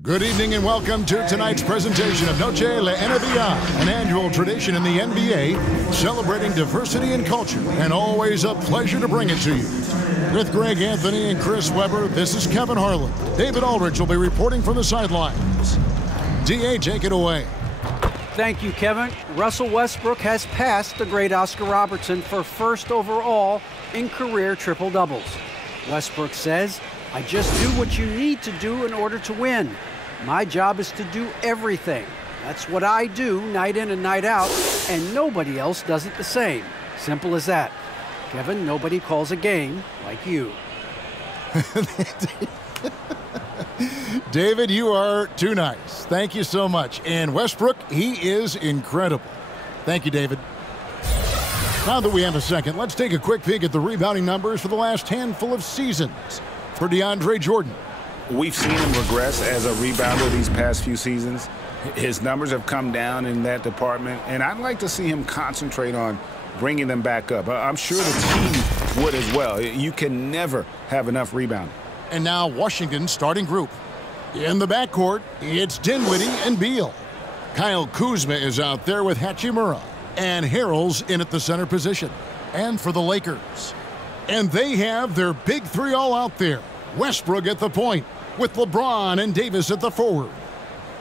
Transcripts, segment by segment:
Good evening and welcome to tonight's presentation of Noche La NBA, an annual tradition in the NBA celebrating diversity and culture, and always a pleasure to bring it to you. With Greg Anthony and Chris Webber, this is Kevin Harlan. David Aldridge will be reporting from the sidelines. DA, take it away. Thank you, Kevin. Russell Westbrook has passed the great Oscar Robertson for first overall in career triple-doubles. Westbrook says, "I just do what you need to do in order to win. My job is to do everything. That's what I do night in and night out, and nobody else does it the same. Simple as that." Kevin, nobody calls a game like you. David, you are too nice. Thank you so much. And Westbrook, he is incredible. Thank you, David. Now that we have a second, let's take a quick peek at the rebounding numbers for the last handful of seasons for DeAndre Jordan. We've seen him regress as a rebounder these past few seasons. His numbers have come down in that department, and I'd like to see him concentrate on bringing them back up. I'm sure the team would as well. You can never have enough rebounding. And now Washington's starting group. In the backcourt, it's Dinwiddie and Beal. Kyle Kuzma is out there with Hachimura. And Harrell's in at the center position. And for the Lakers. And they have their big three all out there. Westbrook at the point, with LeBron and Davis at the forward.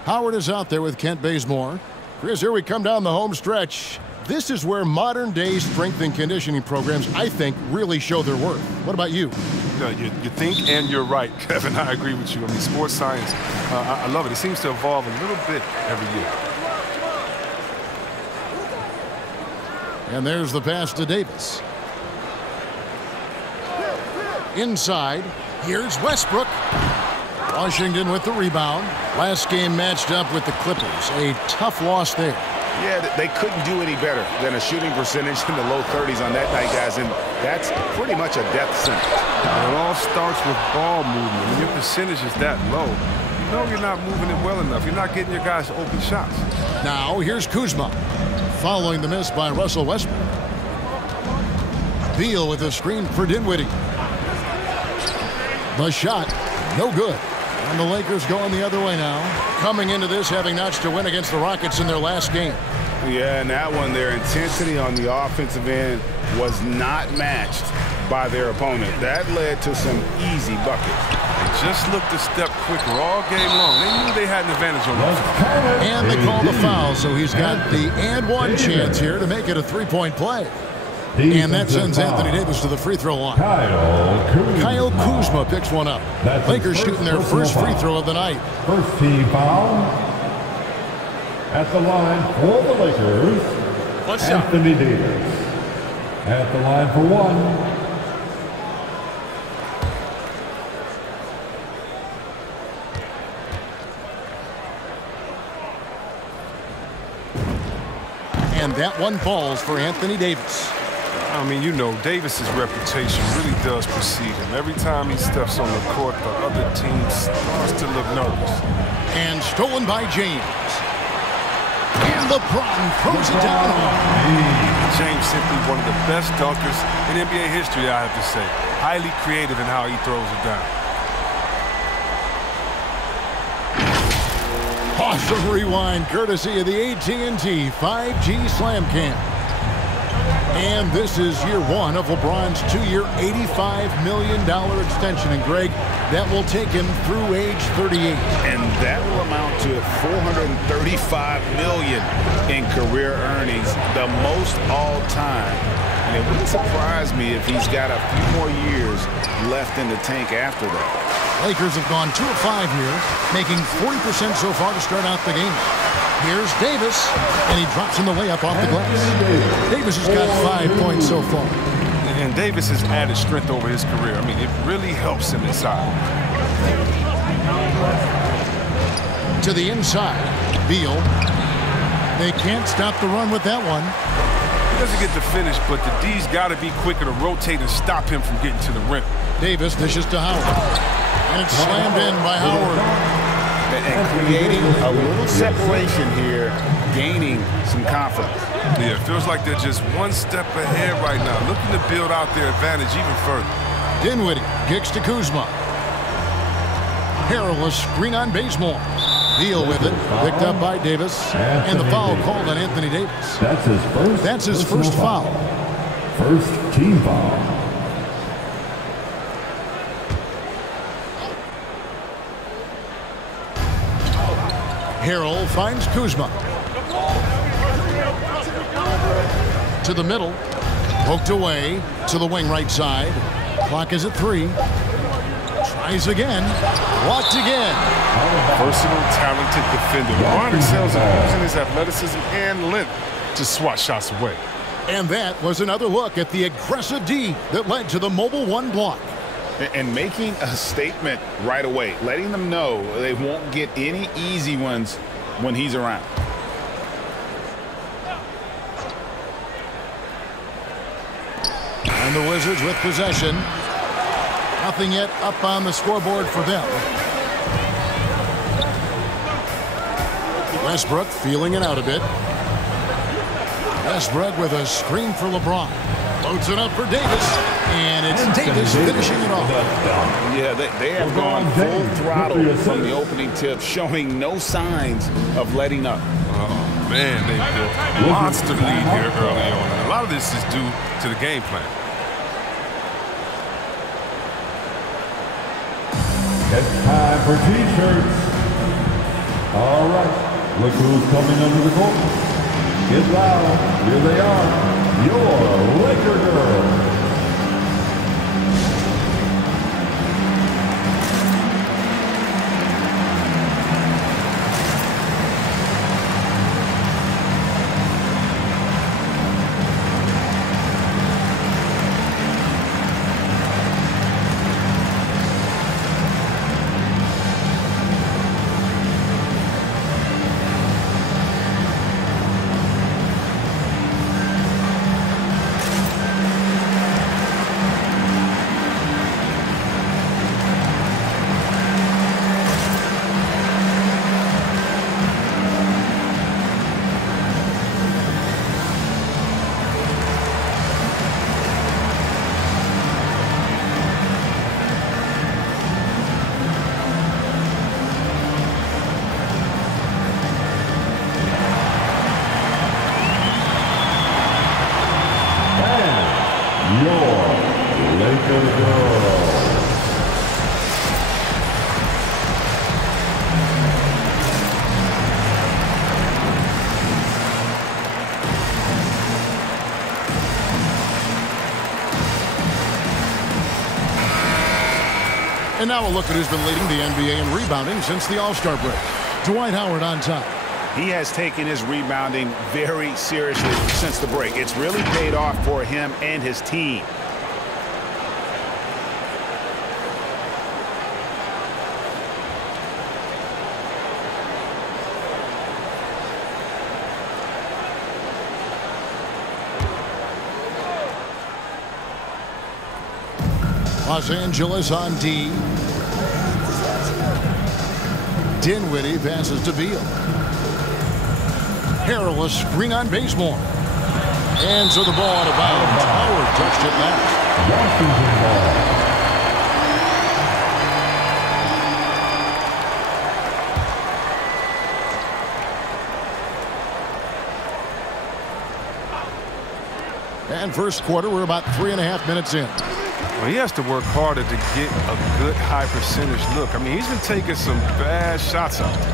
Howard is out there with Kent Bazemore. Chris, here we come down the home stretch. This is where modern-day strength and conditioning programs, I think, really show their worth. What about you? No, you think and you're right, Kevin. I agree with you. I mean, sports science, I love it. It seems to evolve a little bit every year. And there's the pass to Davis. Inside, here's Westbrook. Washington with the rebound. Last game matched up with the Clippers. A tough loss there. Yeah, they couldn't do any better than a shooting percentage in the low 30s on that night, guys, and that's pretty much a death sentence. It all starts with ball movement. When your percentage is that low, you know you're not moving it well enough. You're not getting your guys open shots. Now here's Kuzma, following the miss by Russell Westbrook. Beal with a screen for Dinwiddie. The shot, no good. And the Lakers going the other way now. Coming into this having notched a win against the Rockets in their last game. Yeah, and that one, their intensity on the offensive end was not matched by their opponent. That led to some easy buckets. They just looked a step quicker all game long. They knew they had an advantage on offense. And they call the foul, so he's got the and one chance here to make it a three-point play. And that sends Anthony Davis to the free throw line. Kyle Kuzma picks one up. Lakers shooting their first free throw of the night. First team foul at the line for the Lakers. Anthony Davis at the line for one. And that one falls for Anthony Davis. I mean, you know, Davis's reputation really does precede him. Every time he steps on the court, the other team starts to look nervous. And stolen by James. And LeBron throws it down hard. James simply one of the best dunkers in NBA history, I have to say. Highly creative in how he throws it down. Awesome rewind, courtesy of the AT&T 5G Slam Cam. And this is year one of LeBron's two-year, $85 million extension. And, Greg, that will take him through age 38. And that will amount to $435 million in career earnings, the most all time. And it wouldn't surprise me if he's got a few more years left in the tank after that. Lakers have gone 2 of 5 here, making 40% so far to start out the game. Here's Davis, and he drops in the layup off the glass. Davis has got 5 points so far. And Davis has added strength over his career. I mean, it really helps him inside. To the inside, Beal. They can't stop the run with that one. He doesn't get the finish, but the D's got to be quicker to rotate and stop him from getting to the rim. Davis dishes to Howard. And it's slammed in by Howard. And creating a little separation here, gaining some confidence. Yeah, it feels like they're just one step ahead right now, looking to build out their advantage even further. Dinwiddie kicks to Kuzma. Perilous screen on Bazemore. Beal with it. Picked up by Davis. And the foul called on Anthony Davis. That's his first foul. First team foul. Harrell finds Kuzma. To the middle. Poked away to the wing right side. Clock is at 3. Tries again. Blocked again. Versatile, talented defender. LeBron excels at using his athleticism and length to swat shots away. And that was another look at the aggressive D that led to the mobile 1 block. And making a statement right away, letting them know they won't get any easy ones when he's around. And the Wizards with possession. Nothing yet up on the scoreboard for them. Westbrook feeling it out a bit. Westbrook with a screen for LeBron. Loads it up for Davis. And it's Davis finishing it off. Yeah, they have gone full throttle from the opening tip, showing no signs of letting up. Oh, man, they built a monster lead here early on. And a lot of this is due to the game plan. It's time for T-shirts. All right, look who's coming under the court. Get loud. Here they are, your Laker girls. And now a look at who's been leading the NBA in rebounding since the All-Star break. Dwight Howard on top. He has taken his rebounding very seriously since the break. It's really paid off for him and his team. Los Angeles on D. Dinwiddie passes to Beal. Perilous screen on Bazemore. And so the ball out of bounds. Howard touched it last. Washington ball. And first quarter, we're about 3.5 minutes in. Well, he has to work harder to get a good high percentage look. I mean, he's been taking some bad shots out there.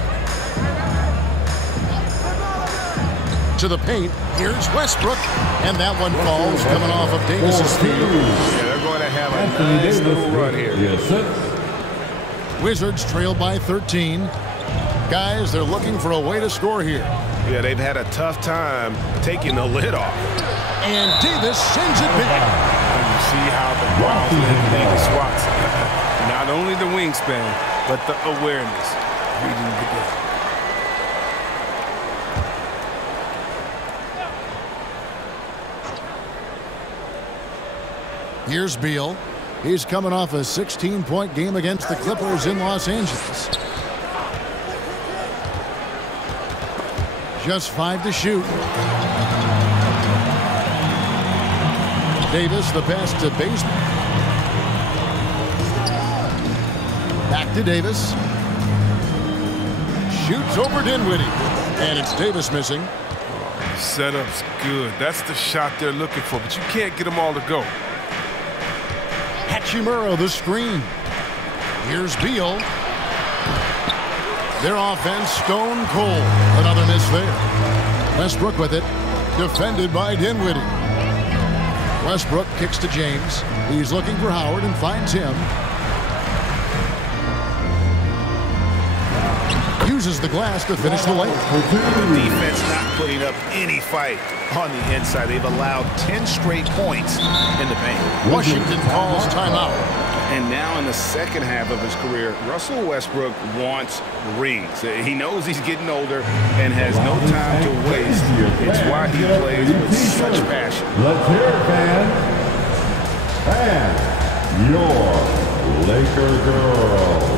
To the paint, here's Westbrook, and that one falls coming off of Davis's steal. Yeah, they're going to have a nice little run here. Yes, sir. Wizards trail by 13. Guys, they're looking for a way to score here. Yeah, they've had a tough time taking the lid off. And Davis sends it back. You see how the wild Davis swats. Not only the wingspan, but the awareness. Reading the game. Here's Beal. He's coming off a 16-point game against the Clippers in Los Angeles. Just 5 to shoot. Davis, the pass to Bazemore. Back to Davis. Shoots over Dinwiddie. And it's Davis missing. Setup's good. That's the shot they're looking for, but you can't get them all to go. Hachimura, the screen. Here's Beal. Their offense stone cold. Another miss there. Westbrook with it. Defended by Dinwiddie. Westbrook kicks to James. He's looking for Howard and finds him. Uses the glass to finish the layup. The defense not putting up any fight on the inside. They've allowed 10 straight points in the paint. Washington calls timeout. And now in the second half of his career, Russell Westbrook wants rings. He knows he's getting older and has no time to waste. It's why he plays with such passion. Let's hear it, fans. And your Laker girl.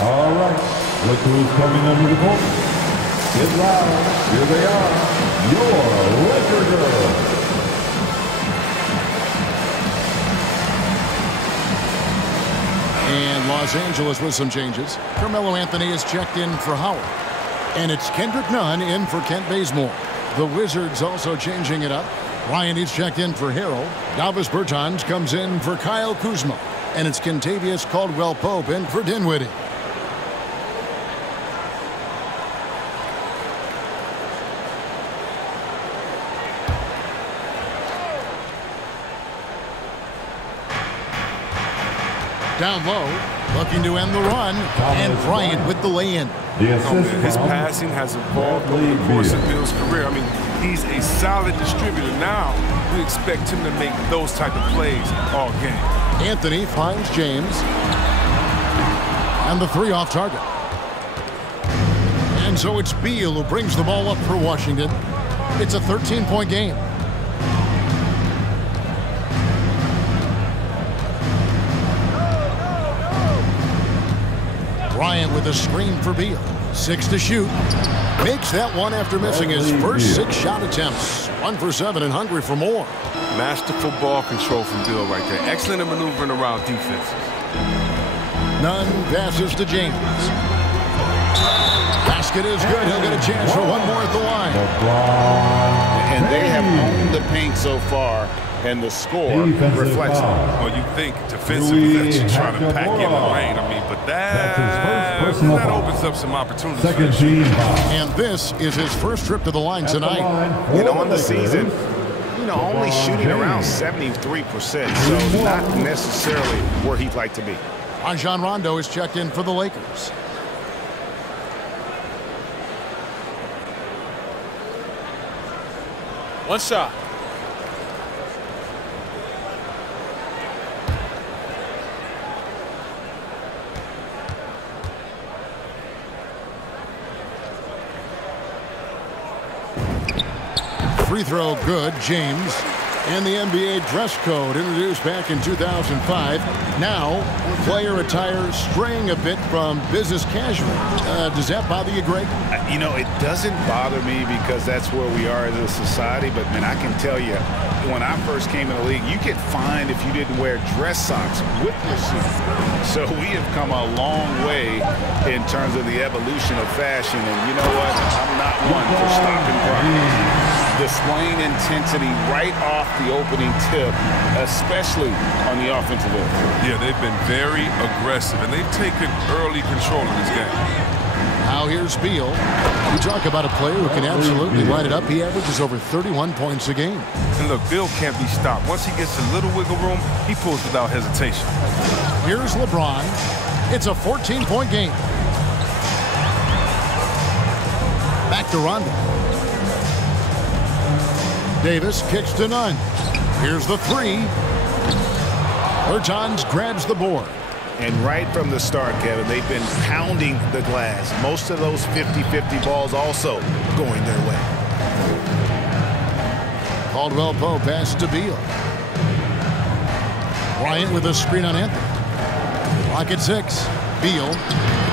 All right, look who's coming under the court. Get loud, here they are, your Laker girls. And Los Angeles with some changes. Carmelo Anthony is checked in for Howard. And it's Kendrick Nunn in for Kent Bazemore. The Wizards also changing it up. Ryan is checked in for Harold. Davis Bertans comes in for Kyle Kuzma. And it's Kentavious Caldwell-Pope in for Dinwiddie. Down low, looking to end the run, and Bryant with the lay-in. His passing has evolved over the course of Bill's career. I mean, he's a solid distributor. Now, we expect him to make those type of plays all game. Anthony finds James. And the three off target. And so it's Beal who brings the ball up for Washington. It's a 13-point game. Bryant with a screen for Beal. 6 to shoot. Makes that one after missing his first 6 shot attempts. 1 for 7 and hungry for more. Masterful ball control from Beal right there. Excellent at maneuvering around defenses. Nunn passes to James. Basket is good. He'll get a chance for one more at the line. And they have owned the paint so far, and the score reflects it. Well, you think defensively that you're trying to pack in the lane. I mean, but that opens up some opportunities. Second team. And this is his first trip to the line tonight. On the season, only shooting around 73%, so not necessarily where he'd like to be. Rajon Rondo is checked in for the Lakers. One shot. Free throw good, James. And the NBA dress code introduced back in 2005. Now, player attire straying a bit from business casual. Does that bother you, Greg? It doesn't bother me because that's where we are as a society. But, man, I can tell you, when I first came in the league, you get fined if you didn't wear dress socks with your suit. So we have come a long way in terms of the evolution of fashion. And you know what? I'm not one for stopping progress. displaying intensity right off the opening tip, especially on the offensive end. Yeah, they've been very aggressive, and they've taken early control of this game. Now here's Beal. You talk about a player who can absolutely light it up. He averages over 31 points a game. And look, Beal can't be stopped. Once he gets a little wiggle room, he pulls without hesitation. Here's LeBron. It's a 14-point game. Back to Rondo. Davis kicks to none. Here's the three. Bertans grabs the board. And right from the start, Kevin, they've been pounding the glass. Most of those 50-50 balls also going their way. Caldwell Pope pass to Beal. Bryant with a screen on Anthony. Clock at 6. Beal.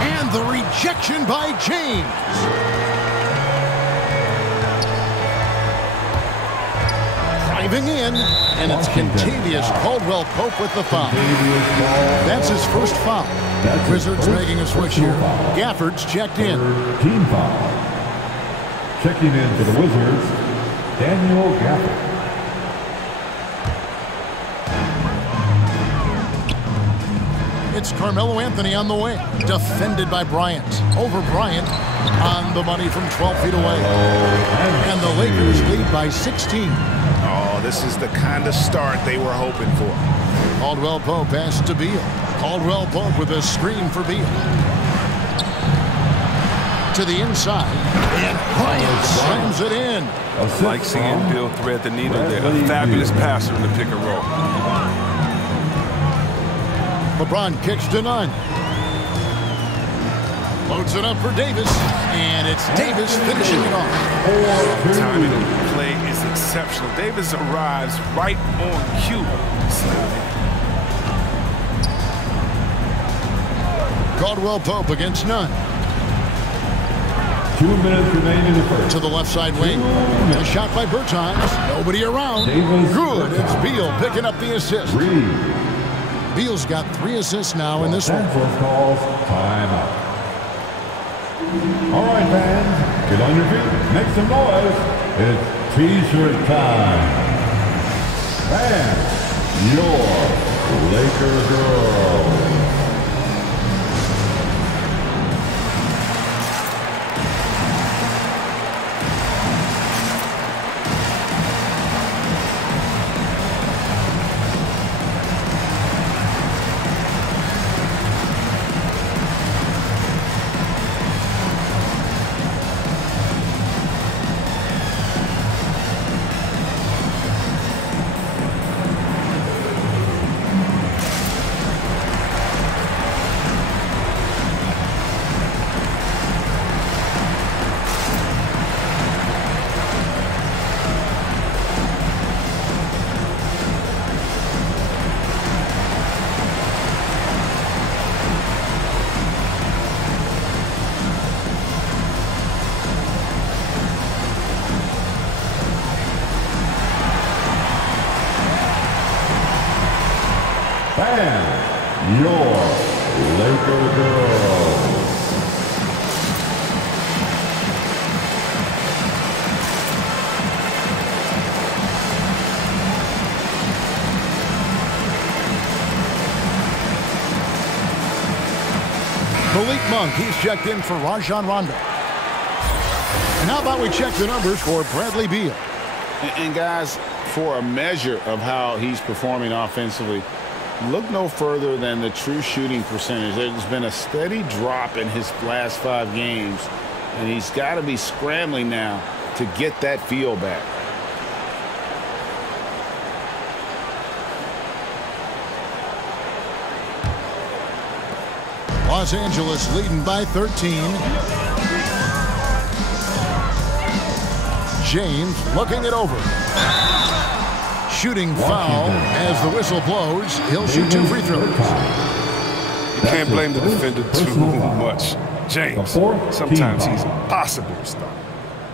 And the rejection by James. Driving in, and it's Contavious Caldwell Pope with the foul. That's his first foul. Wizards making a switch here. Gafford's checked in. Team foul. Checking in for the Wizards, Daniel Gafford. It's Carmelo Anthony on the way. Defended by Bryant. Over Bryant. On the money from 12 feet away. And the Lakers lead by 16. Oh, this is the kind of start they were hoping for. Caldwell Pope pass to Beal. Caldwell Pope with a screen for Beal. To the inside. And Bryant slams it in. Like seeing Beal thread the needle there. A fabulous passer in the pick and roll. LeBron kicks to none. Loads it up for Davis. And it's Davis finishing it off. Timing of the play is exceptional. Davis arrives right on cue. Caldwell Pope against none. 2 minutes remaining in the first. To the left side wing. A shot by Bertans. Nobody around. Davis Good. Bertans. It's Beal picking up the assist. Beal's got 3 assists now in this one. Calls timeout. All right, fans, get on your feet, make some noise. It's T-shirt time. And your Laker girls. And your Laker girls. Malik Monk, he's checked in for Rajon Rondo. And how about we check the numbers for Bradley Beal? And guys, for a measure of how he's performing offensively, look no further than the true shooting percentage. There's been a steady drop in his last 5 games, and he's got to be scrambling now to get that feel back. Los Angeles leading by 13. James looking it over. Shooting foul as the whistle blows. He'll shoot 2 free throws. You can't blame the defender too much. James, sometimes he's impossible to stop.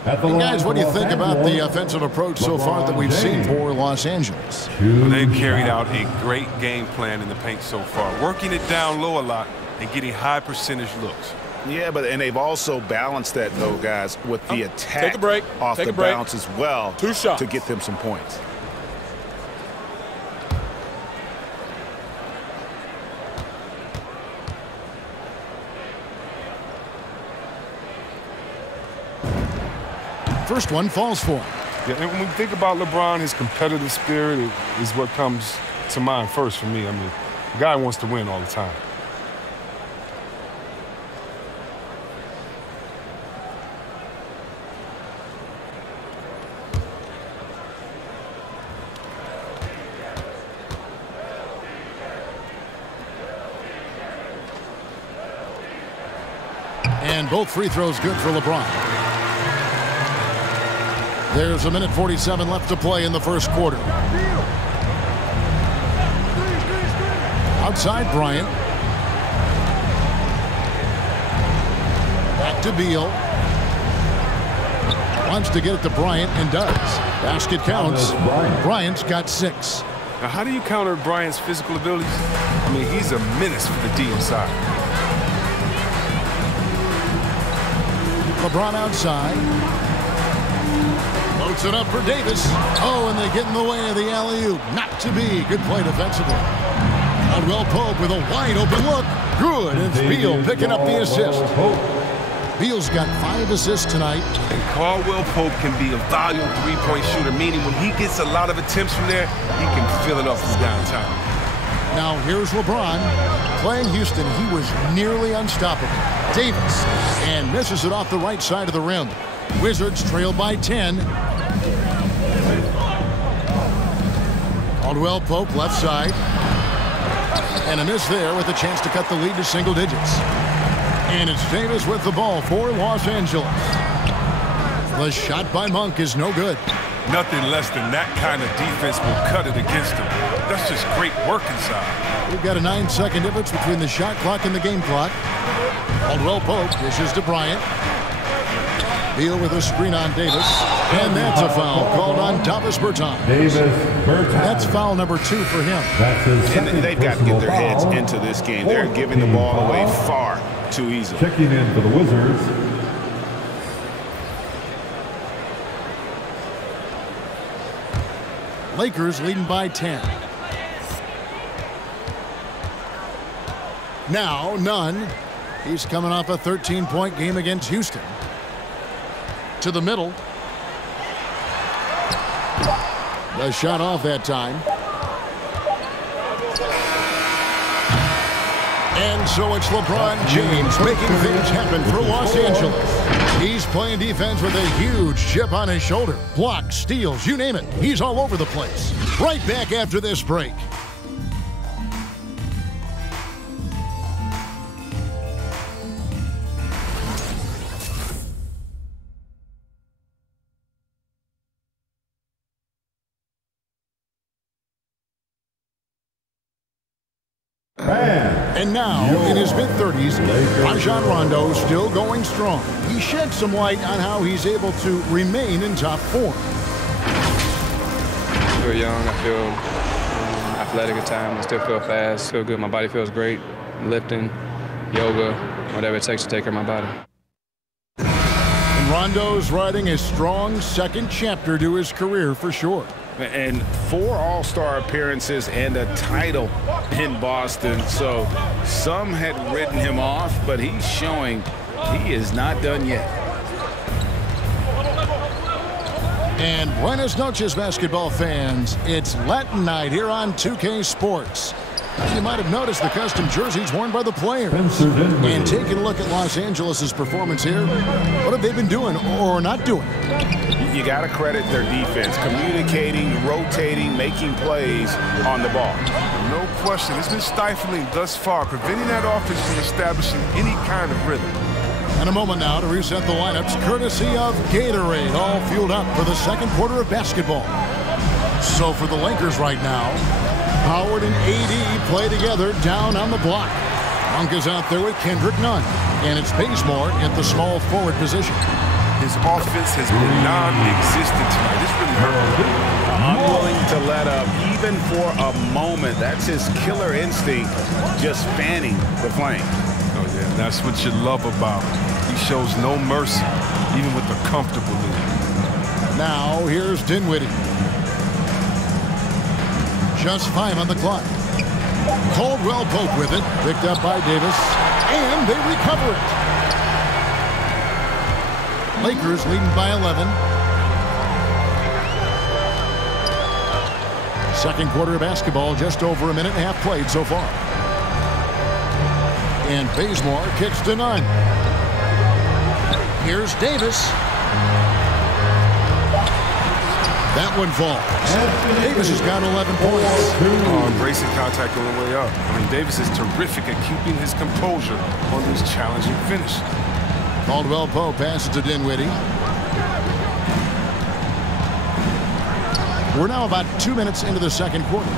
And guys, what do you think about the offensive approach so far that we've seen for Los Angeles? Well, they've carried out a great game plan in the paint so far, working it down low a lot and getting high percentage looks. Yeah, and they've also balanced that, though, guys, with the attack Take a break. off the bounce as well 2 shots to get them some points. First one falls for him. Yeah, and when we think about LeBron, his competitive spirit is what comes to mind first for me. I mean, the guy wants to win all the time. And both free throws good for LeBron. There's 1:47 left to play in the first quarter. Outside Bryant. Back to Beal. Wants to get it to Bryant and does. Basket counts. Bryant's got 6. Now, how do you counter Bryant's physical abilities? I mean, he's a menace for the D inside. LeBron outside. Loads it up for Davis. Oh, and they get in the way of the alley-oop. Not to be. Good play defensively. Caldwell Pope with a wide open look. Good. It's Beal picking up the assist. Beal's got 5 assists tonight. And Caldwell Pope can be a volume three-point shooter, meaning when he gets a lot of attempts from there, he can fill it up from downtown. Now here's LeBron. Playing Houston, he was nearly unstoppable. Davis, and misses it off the right side of the rim. Wizards trail by 10. Caldwell Pope left side. And a miss there with a chance to cut the lead to single digits. And it's Davis with the ball for Los Angeles. The shot by Monk is no good. Nothing less than that kind of defense will cut it against him. That's just great work inside. We've got a 9-second difference between the shot clock and the game clock. Caldwell Pope dishes to Bryant. Beal with a screen on Davis. And that's a foul called on Davis Bertans. That's foul number 2 for him. And they've got to get their heads into this game. They're giving the ball away far too easily. Checking in for the Wizards. Lakers leading by 10. Now, Nunn. He's coming off a 13-point game against Houston. To the middle. The shot off that time. And so it's LeBron James making things happen for Los Angeles. He's playing defense with a huge chip on his shoulder. Blocks, steals, you name it. He's all over the place. Right back after this break. And now, in his mid-30s, Rajon Rondo still going strong. He sheds some light on how he's able to remain in top form. I feel young. I feel athletic at times. I still feel fast. Feel good. My body feels great. Lifting, yoga, whatever it takes to take care of my body. And Rondo's writing a strong second chapter to his career for sure. And 4 All-Star appearances and a title in Boston. So some had written him off, but he's showing he is not done yet. And buenas noches, basketball fans. It's Latin night here on 2K Sports. You might have noticed the custom jerseys worn by the players. And taking a look at Los Angeles' performance here, what have they been doing or not doing? You got to credit their defense, communicating, rotating, making plays on the ball. No question. It's been stifling thus far, preventing that offense from establishing any kind of rhythm. And a moment now to reset the lineups, courtesy of Gatorade, all fueled up for the second quarter of basketball. So for the Lakers right now, Howard and AD play together down on the block. Monk is out there with Kendrick Nunn, and it's Bazemore at the small forward position. His offense has been non-existent tonight. This really hurt. Unwilling to let up, even for a moment. That's his killer instinct, just fanning the flame. Oh, yeah, and that's what you love about him. He shows no mercy, even with a comfortable lead. Now, here's Dinwiddie. Just 5 on the clock. Caldwell Pope with it. Picked up by Davis. And they recover it. Lakers leading by 11. Second quarter of basketball, just over a minute and a half played so far. And Bazemore kicks to none. Here's Davis. That one falls. Davis has got 11 points. Embracing contact on the way up. I mean, Davis is terrific at keeping his composure on these challenging finishes. Caldwell Pope passes to Dinwiddie. We're now about 2 minutes into the second quarter.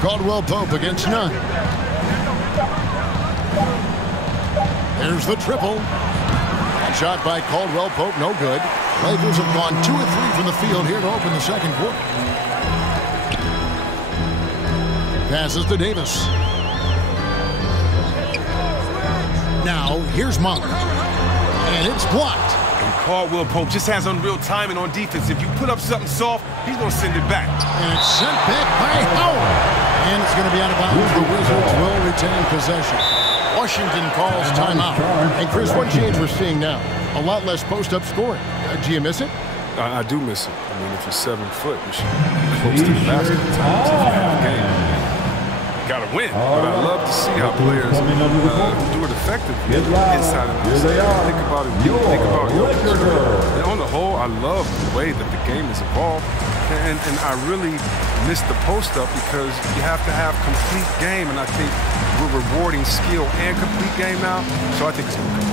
Caldwell Pope against none. There's the triple. That shot by Caldwell Pope, no good. Lakers have gone 2 of 3 from the field here to open the second quarter. Passes to Davis. Now, here's Monk. And it's blocked. And Caldwell Pope just has unreal timing on defense. If you put up something soft, he's going to send it back. And it's sent back by Howard. And it's going to be out of bounds. The Wizards will retain possession. Washington calls timeout. And Chris, what change we're seeing now? A lot less post-up scoring. Do you miss it? I do miss it. I mean, if you're 7 foot, you should be close to the basket at times if you have a game. Got to win, but I love to see how players do it effectively inside and outside. Think about it. Think about it. And on the whole, I love the way that the game has evolved. And I really miss the post-up because you have to have complete game. And I think we're rewarding skill and complete game now. So I think it's going to come.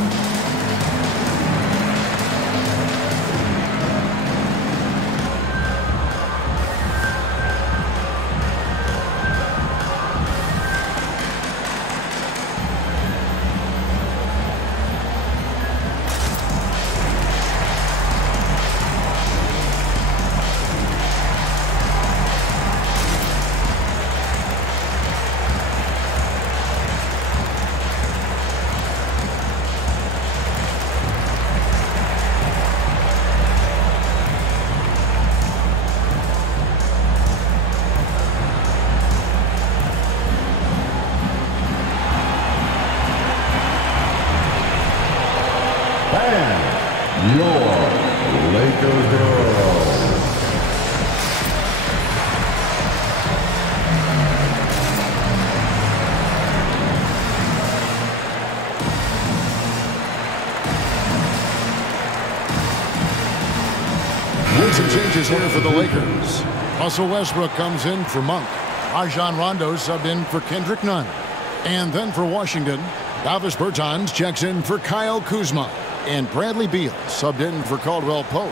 Some changes here for the Lakers. Russell Westbrook comes in for Monk. Rajon Rondo subbed in for Kendrick Nunn. And then for Washington, Davis Bertans checks in for Kyle Kuzma. And Bradley Beal subbed in for Caldwell Pope.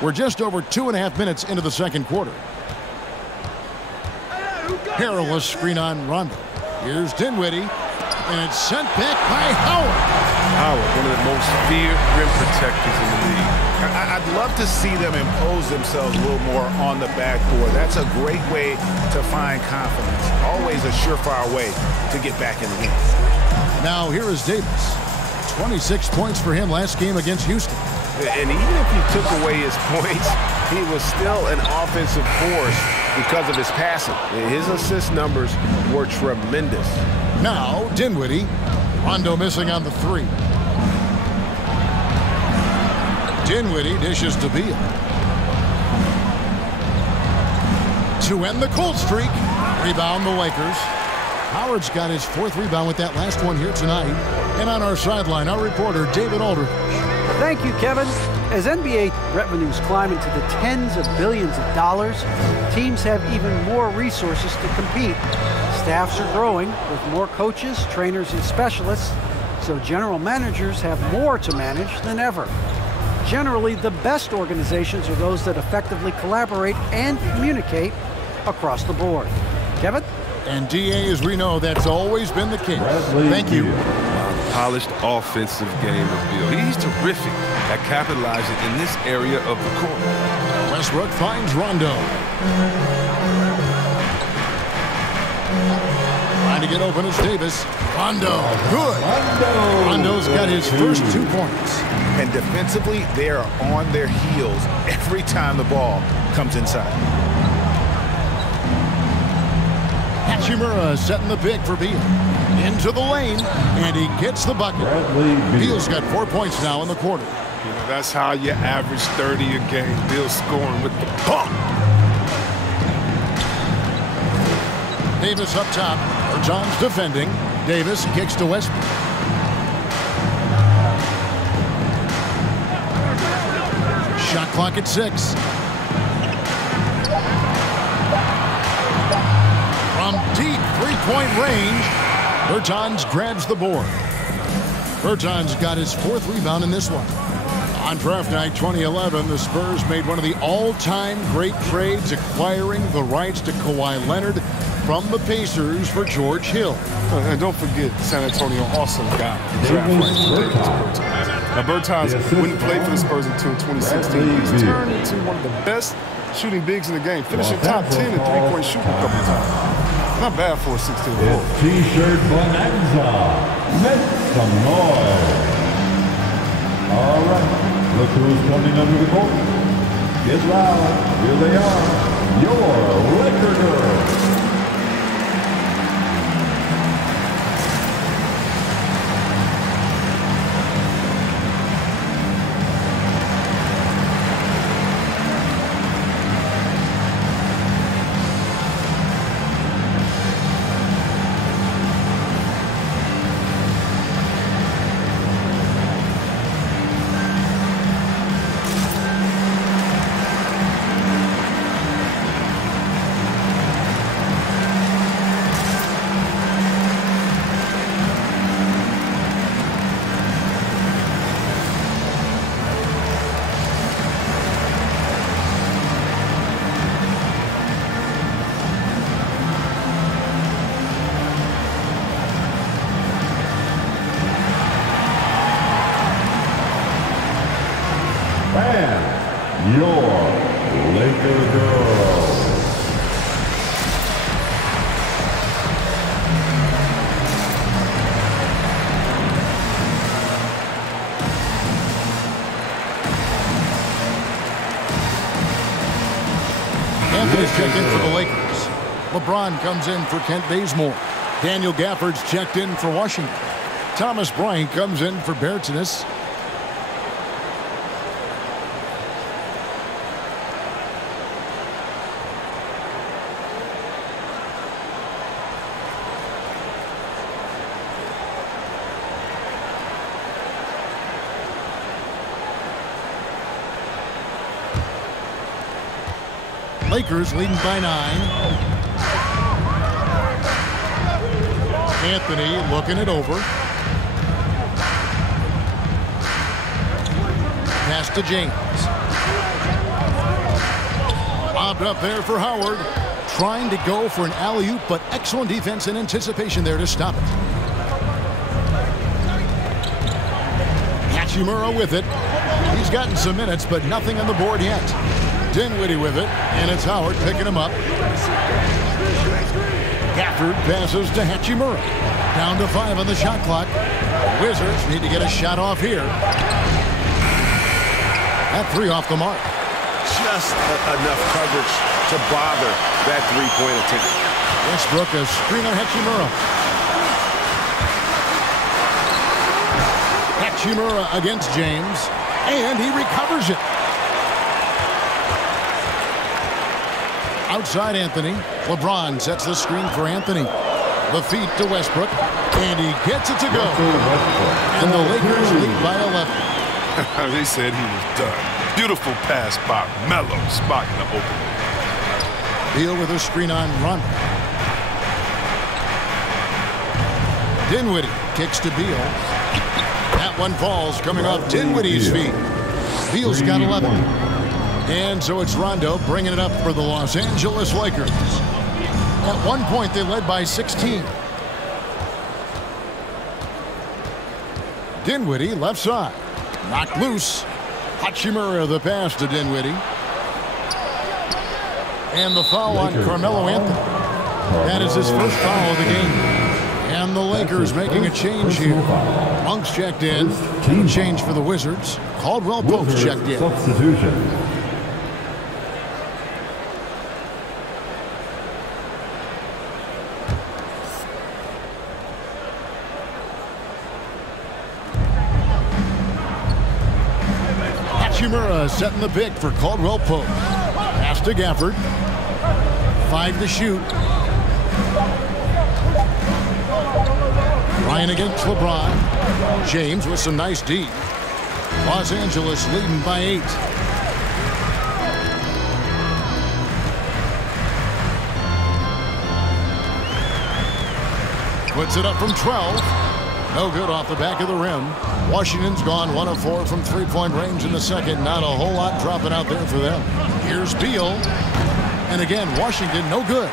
We're just over 2.5 minutes into the second quarter. Perilous screen on Rondo. Here's Dinwiddie. And it's sent back by Howard. Howard, one of the most feared rim protectors in the league. I'd love to see them impose themselves a little more on the backboard. That's a great way to find confidence. Always a surefire way to get back in the game. Now here is Davis. 26 points for him last game against Houston. And even if you took away his points, he was still an offensive force because of his passing. His assist numbers were tremendous. Now, Dinwiddie. Rondo missing on the 3. Dinwiddie dishes to Beal. To end the cold streak. Rebound the Lakers. Howard's got his 4th rebound with that last one here tonight. And on our sideline, our reporter, David Aldridge. Thank you, Kevin. As NBA revenues climb into the tens of billions of dollars, teams have even more resources to compete. Staffs are growing with more coaches, trainers, and specialists, so general managers have more to manage than ever. Generally, the best organizations are those that effectively collaborate and communicate across the board. Kevin? And DA, as we know, that's always been the case. Thank you. polished offensive game of Beal. He's terrific at capitalizing in this area of the court. Westbrook finds Rondo. Trying to get open is Davis. Rondo, good. Rondo's got his first 2 points. And defensively, they are on their heels every time the ball comes inside. Hachimura setting the pick for Beal. Into the lane, and he gets the bucket. Beal's got 4 points now in the quarter. You know, that's how you average 30 a game. Beal scoring with the pump. Davis up top. Bertans defending. Davis kicks to Westbrook. Shot clock at 6. From deep three-point range, Bertans grabs the board. Bertans got his 4th rebound in this one. On draft night 2011, the Spurs made one of the all-time great trades, acquiring the rights to Kawhi Leonard from the Pacers for George Hill. And don't forget, San Antonio also got the draft rights to Davis Bertans. Now, Bertans wouldn't play for the Spurs until 2016. He's turned into one of the best shooting bigs in the game, finishing top 10 in three-point shooting a couple times. Not bad for a 16-year-old. T-shirt bonanza. Make some noise. All right. Look who's coming under the court. Get loud. Here they are. Your Laker girls. Your Laker girls. Anthony's checked in for the Lakers. LeBron comes in for Kent Bazemore. Daniel Gafford's checked in for Washington. Thomas Bryant comes in for Bertans. Lakers leading by 9. Anthony looking it over. Pass to James. Lobbed up there for Howard. Trying to go for an alley-oop, but excellent defense and anticipation there to stop it. Hachimura with it. He's gotten some minutes, but nothing on the board yet. Dinwiddie with it, and it's Howard picking him up. Gafford passes to Hachimura. Down to 5 on the shot clock. Wizards need to get a shot off here. That 3 off the mark. Just enough coverage to bother that three-point attempt. Westbrook a screen on Hachimura. Hachimura against James, and he recovers it. Outside Anthony. LeBron sets the screen for Anthony. The feed to Westbrook. And he gets it to go. And the Lakers lead by 11. They said he was done. Beautiful pass by Melo. Spot in the open. Beal with a screen on Rondo. Dinwiddie kicks to Beal. That one falls coming off Dinwiddie's feet. Beal's got 11. And so it's Rondo bringing it up for the Los Angeles Lakers. At one point, they led by 16. Dinwiddie left side. Knocked loose. Hachimura the pass to Dinwiddie. And the foul on Carmelo Anthony. That is his first foul of the game. And the Lakers making a change here. Monk's checked in. Change for the Wizards. Caldwell Pope's checked in. Substitution. Hachimura setting the pick for Caldwell Pope. Pass to Gafford. 5 to shoot. Ryan against LeBron. James with some nice D. Los Angeles leading by 8. Puts it up from 12. No good off the back of the rim. Washington's gone 1 of 4 from three-point range in the second. Not a whole lot dropping out there for them. Here's Beal. And again, Washington no good.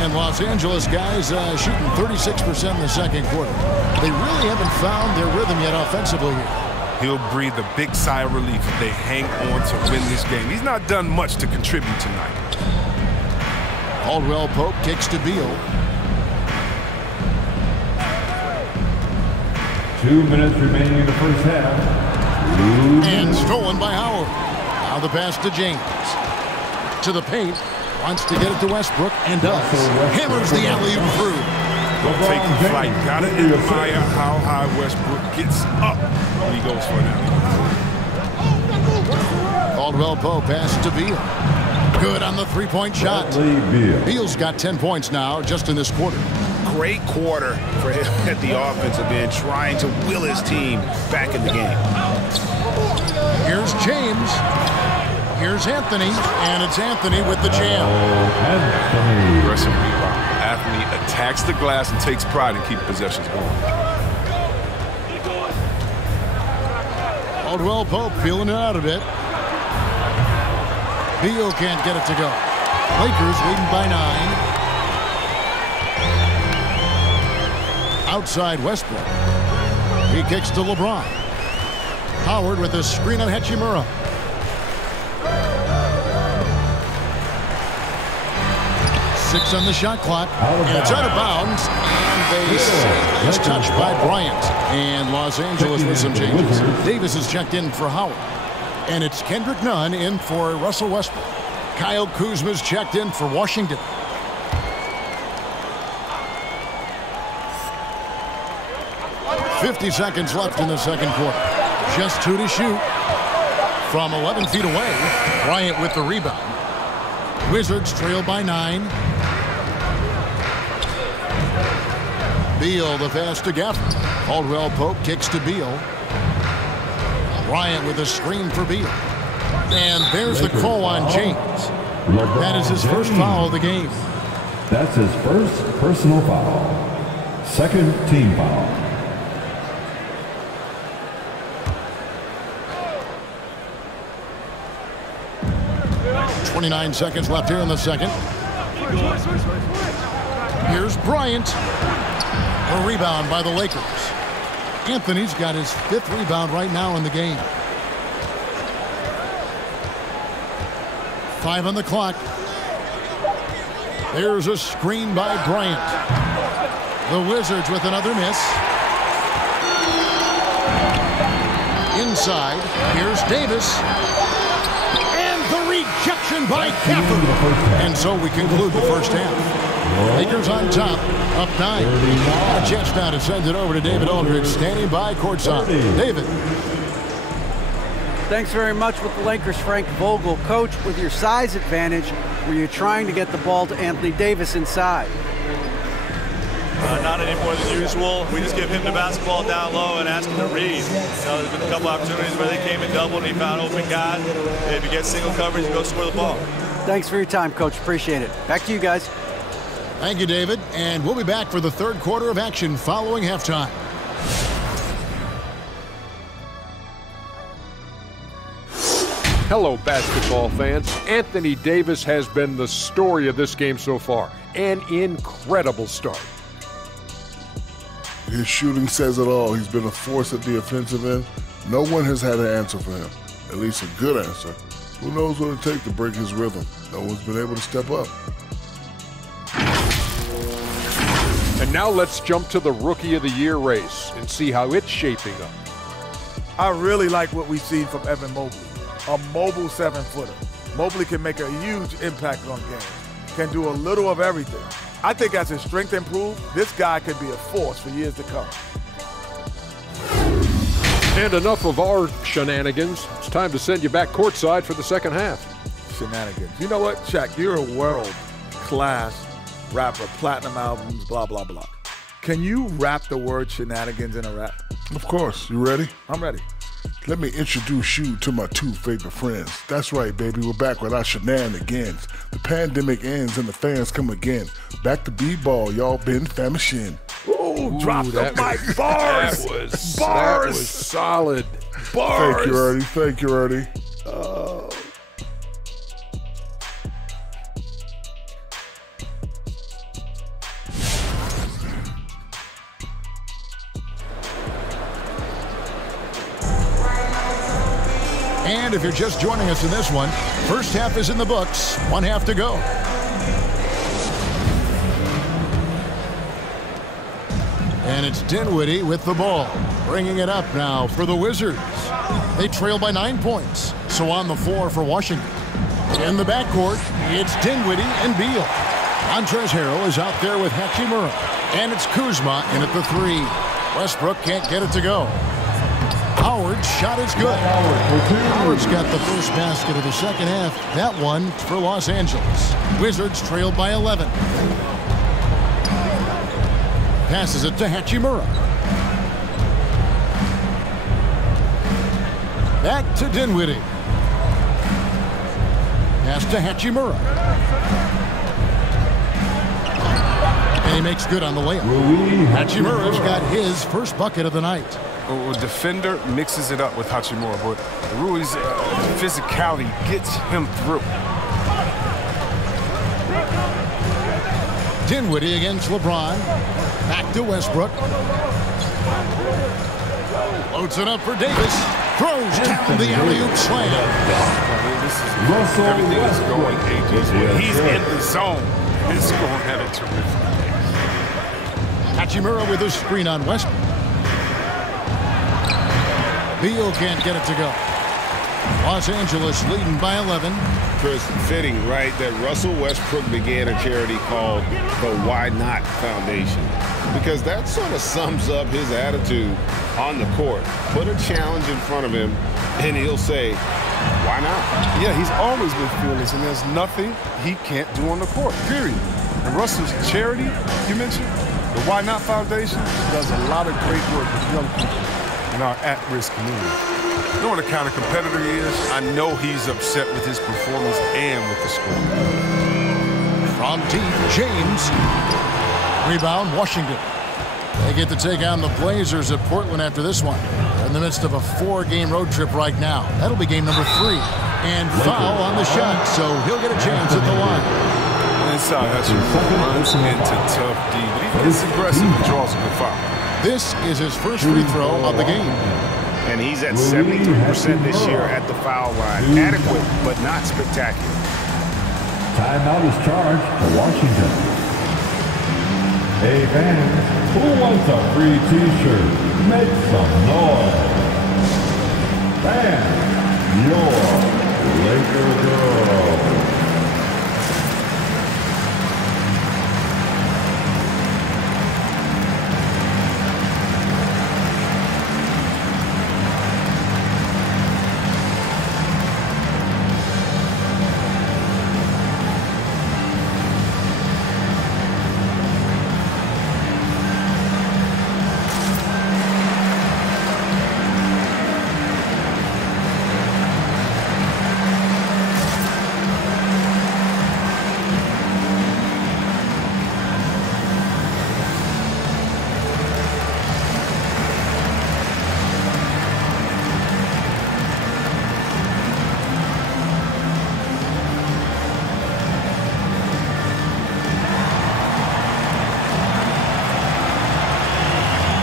And Los Angeles guys shooting 36% in the second quarter. They really haven't found their rhythm yet offensively here. He'll breathe a big sigh of relief if they hang on to win this game. He's not done much to contribute tonight. Caldwell Pope kicks to Beal. 2 minutes remaining in the first half. And stolen by Howard. Now the pass to James. To the paint. Wants to get it to Westbrook and does. Hammers the alley-oop through. Don't take the flight. Gotta admire how high Westbrook gets up when he goes for that. Caldwell Pope pass to Beal. Good on the three-point shot. Beal's got 10 points now just in this quarter. Great quarter for him at the offensive end, trying to will his team back in the game. Here's James. Here's Anthony, and it's Anthony with the jam. Aggressive rebound. Anthony attacks the glass and takes pride in keeping possessions going. Caldwell Pope feeling it out a bit. Beal can't get it to go. Lakers leading by 9. Outside Westbrook. He kicks to LeBron. Howard with a screen on Hachimura. Six on the shot clock. And it's out of bounds. And they say it's touched by Bryant. And Los Angeles with some changes. Davis is checked in for Howard. And it's Kendrick Nunn in for Russell Westbrook. Kyle Kuzma's checked in for Washington. .50 seconds left in the second quarter. Just 2 to shoot. From 11 feet away, Bryant with the rebound. Wizards trail by 9. Beal the pass to Gafford. Caldwell Pope kicks to Beal. Bryant with a screen for Beal. And there's the call on James. That is his first foul of the game. That's his first personal foul. Second team foul. 29 seconds left here in the second. Here's Bryant. A rebound by the Lakers. Anthony's got his 5th rebound right now in the game. 5 on the clock. There's a screen by Bryant. The Wizards with another miss. Inside, here's Davis. And the rejection by Gafford. And so we conclude the first half. Lakers on top, up 9. A chance now to send it over to David Aldridge, standing by courtside. David. Thanks very much with the Lakers, Frank Vogel. Coach, with your size advantage, were you trying to get the ball to Anthony Davis inside? Not any more than usual. We just give him the basketball down low and ask him to read. There's been a couple opportunities where they came and doubled and he found open guy. If you get single coverage, you go score the ball. Thanks for your time, Coach. Appreciate it. Back to you guys. Thank you, David. And we'll be back for the third quarter of action following halftime. Hello, basketball fans. Anthony Davis has been the story of this game so far. An incredible start. His shooting says it all. He's been a force at the offensive end. No one has had an answer for him, at least a good answer. Who knows what it takes to break his rhythm? No one's been able to step up. And now let's jump to the Rookie of the Year race and see how it's shaping up. I really like what we've seen from Evan Mobley, a mobile 7-footer. Mobley can make a huge impact on games, can do a little of everything. I think as his strength improves, this guy could be a force for years to come. And enough of our shenanigans. It's time to send you back courtside for the second half. Shenanigans. You know what, Shaq? You're a world-class rapper, platinum albums, blah, blah, blah. Can you rap the word shenanigans in a rap? Of course. You ready? I'm ready. Let me introduce you to my two favorite friends. That's right, baby. We're back with our shenanigans. The pandemic ends and the fans come again. Back to B-ball, y'all been famishing. Ooh, drop the mic. Bars. That was solid. Bars. Thank you, Ernie. Thank you, Ernie. And if you're just joining us in this one, first half is in the books, one half to go. And it's Dinwiddie with the ball, bringing it up now for the Wizards. They trail by 9 points, so on the floor for Washington. In the backcourt, it's Dinwiddie and Beal. Montrezl Harrell is out there with Hachimura, and it's Kuzma in at the 3. Westbrook can't get it to go. Howard's shot is good. Howard's got the first basket of the second half. That one for Los Angeles. Wizards trailed by 11. Passes it to Hachimura. Back to Dinwiddie. Pass to Hachimura. And he makes good on the layup. Hachimura's got his first bucket of the night. A defender mixes it up with Hachimura, but Rui's physicality gets him through. Dinwiddie against LeBron. Back to Westbrook. Loads it up for Davis. Throws down the alley-oop slam. Everything is going AJ's way. He's in the zone. It's going at a terrific pace. Hachimura with a screen on Westbrook. Beal can't get it to go. Los Angeles leading by 11. Chris, fitting, right, that Russell Westbrook began a charity called the Why Not Foundation, because that sort of sums up his attitude on the court. Put a challenge in front of him, and he'll say, why not? Yeah, he's always been fearless, and there's nothing he can't do on the court, period. And Russell's charity, you mentioned, the Why Not Foundation, does a lot of great work with young people in our at-risk community. You know what the kind of competitor he is? I know he's upset with his performance and with the score. From deep, James. Rebound, Washington. They get to take on the Blazers at Portland after this one. They're in the midst of a 4-game road trip right now. That'll be game number 3. And foul on the shot, so he'll get a chance at the line. Inside, Hutchinson runs into tough D, but he gets aggressive and draws a good foul. This is his first free throw of the game. And he's at 73% this year at the foul line. Adequate, but not spectacular. Timeout is charged to Washington. Hey fans, who wants a free t-shirt? Make some noise. Fans, your Laker girl.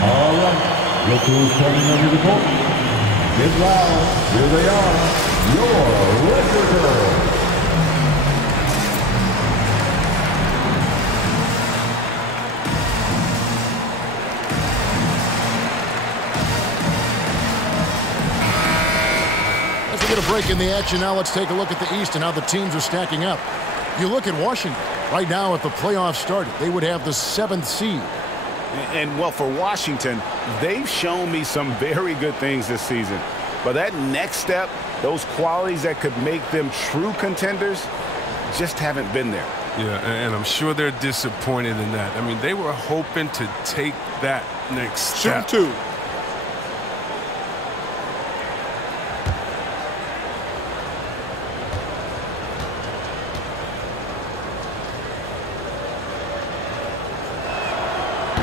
All right, look who's coming under the court. Get loud. Here they are, your Laker girls. As we get a break in the action, now let's take a look at the East and how the teams are stacking up. You look at Washington. Right now, if the playoffs started, they would have the 7th seed. And, well, for Washington, they've shown me some very good things this season. But that next step, those qualities that could make them true contenders, just haven't been there. Yeah, and I'm sure they're disappointed in that. I mean, they were hoping to take that next step. Shoot 2.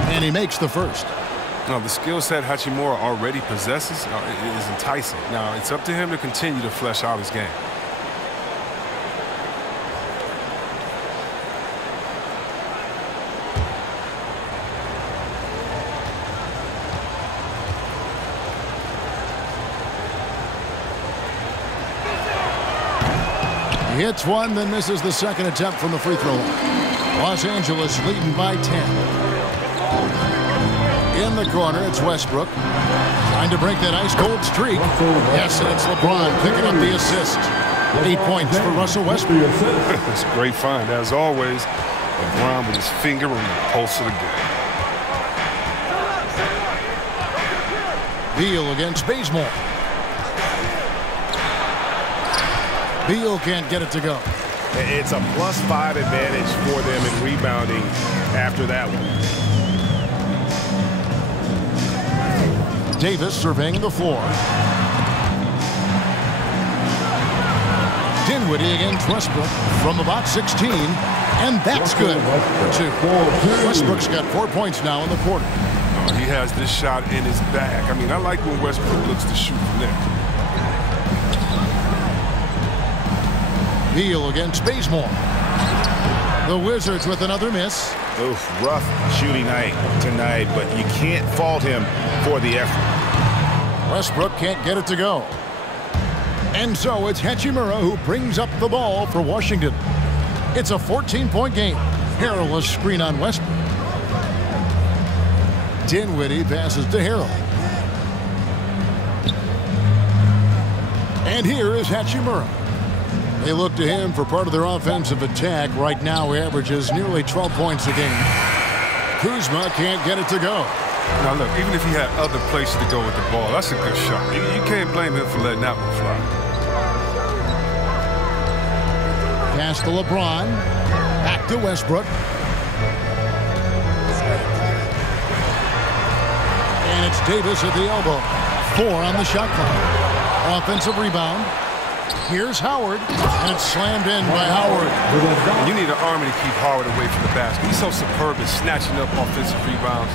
And he makes the first. Now, the skill set Hachimura already possesses is enticing. Now, it's up to him to continue to flesh out his game. He hits one, then misses the second attempt from the free throw line. Los Angeles leading by 10. In the corner, it's Westbrook. Trying to break that ice-cold streak. Yes, and it's LeBron picking up the assist. 8 points for Russell Westbrook. It's a great find. As always, LeBron with his finger on the pulse of the game. Beal against Bazemore. Beal can't get it to go. It's a +5 advantage for them in rebounding after that one. Davis surveying the floor. Dinwiddie against Westbrook from about 16, and that's good for 2. Westbrook's got 4 points now in the quarter. He has this shot in his bag. I mean, I like when Westbrook looks to shoot from there. Beal against Bazemore. The Wizards with another miss. Oof, rough shooting night tonight, but you can't fault him for the effort. Westbrook can't get it to go. And so it's Hachimura who brings up the ball for Washington. It's a 14-point game. Harrell a screen on Westbrook. Dinwiddie passes to Harrell. And here is Hachimura. They look to him for part of their offensive attack. Right now, he averages nearly 12 points a game. Kuzma can't get it to go. Now, look, even if he had other places to go with the ball, that's a good shot. You can't blame him for letting that one fly. Pass to LeBron. Back to Westbrook. And it's Davis at the elbow. 4 on the shot clock. Offensive rebound. Here's Howard, and it's slammed in by Howard. You need an army to keep Howard away from the basket. He's so superb at snatching up offensive rebounds.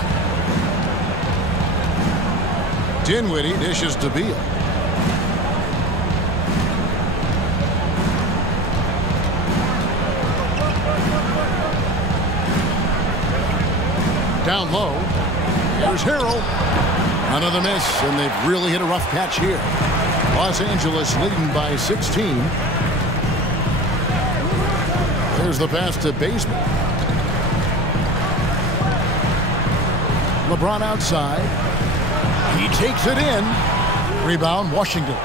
Dinwiddie dishes to Beal. Down low. Here's Harrell. Another miss, and they've really hit a rough patch here. Los Angeles leading by 16. There's the pass to Bazemore. LeBron outside. He takes it in. Rebound, Washington.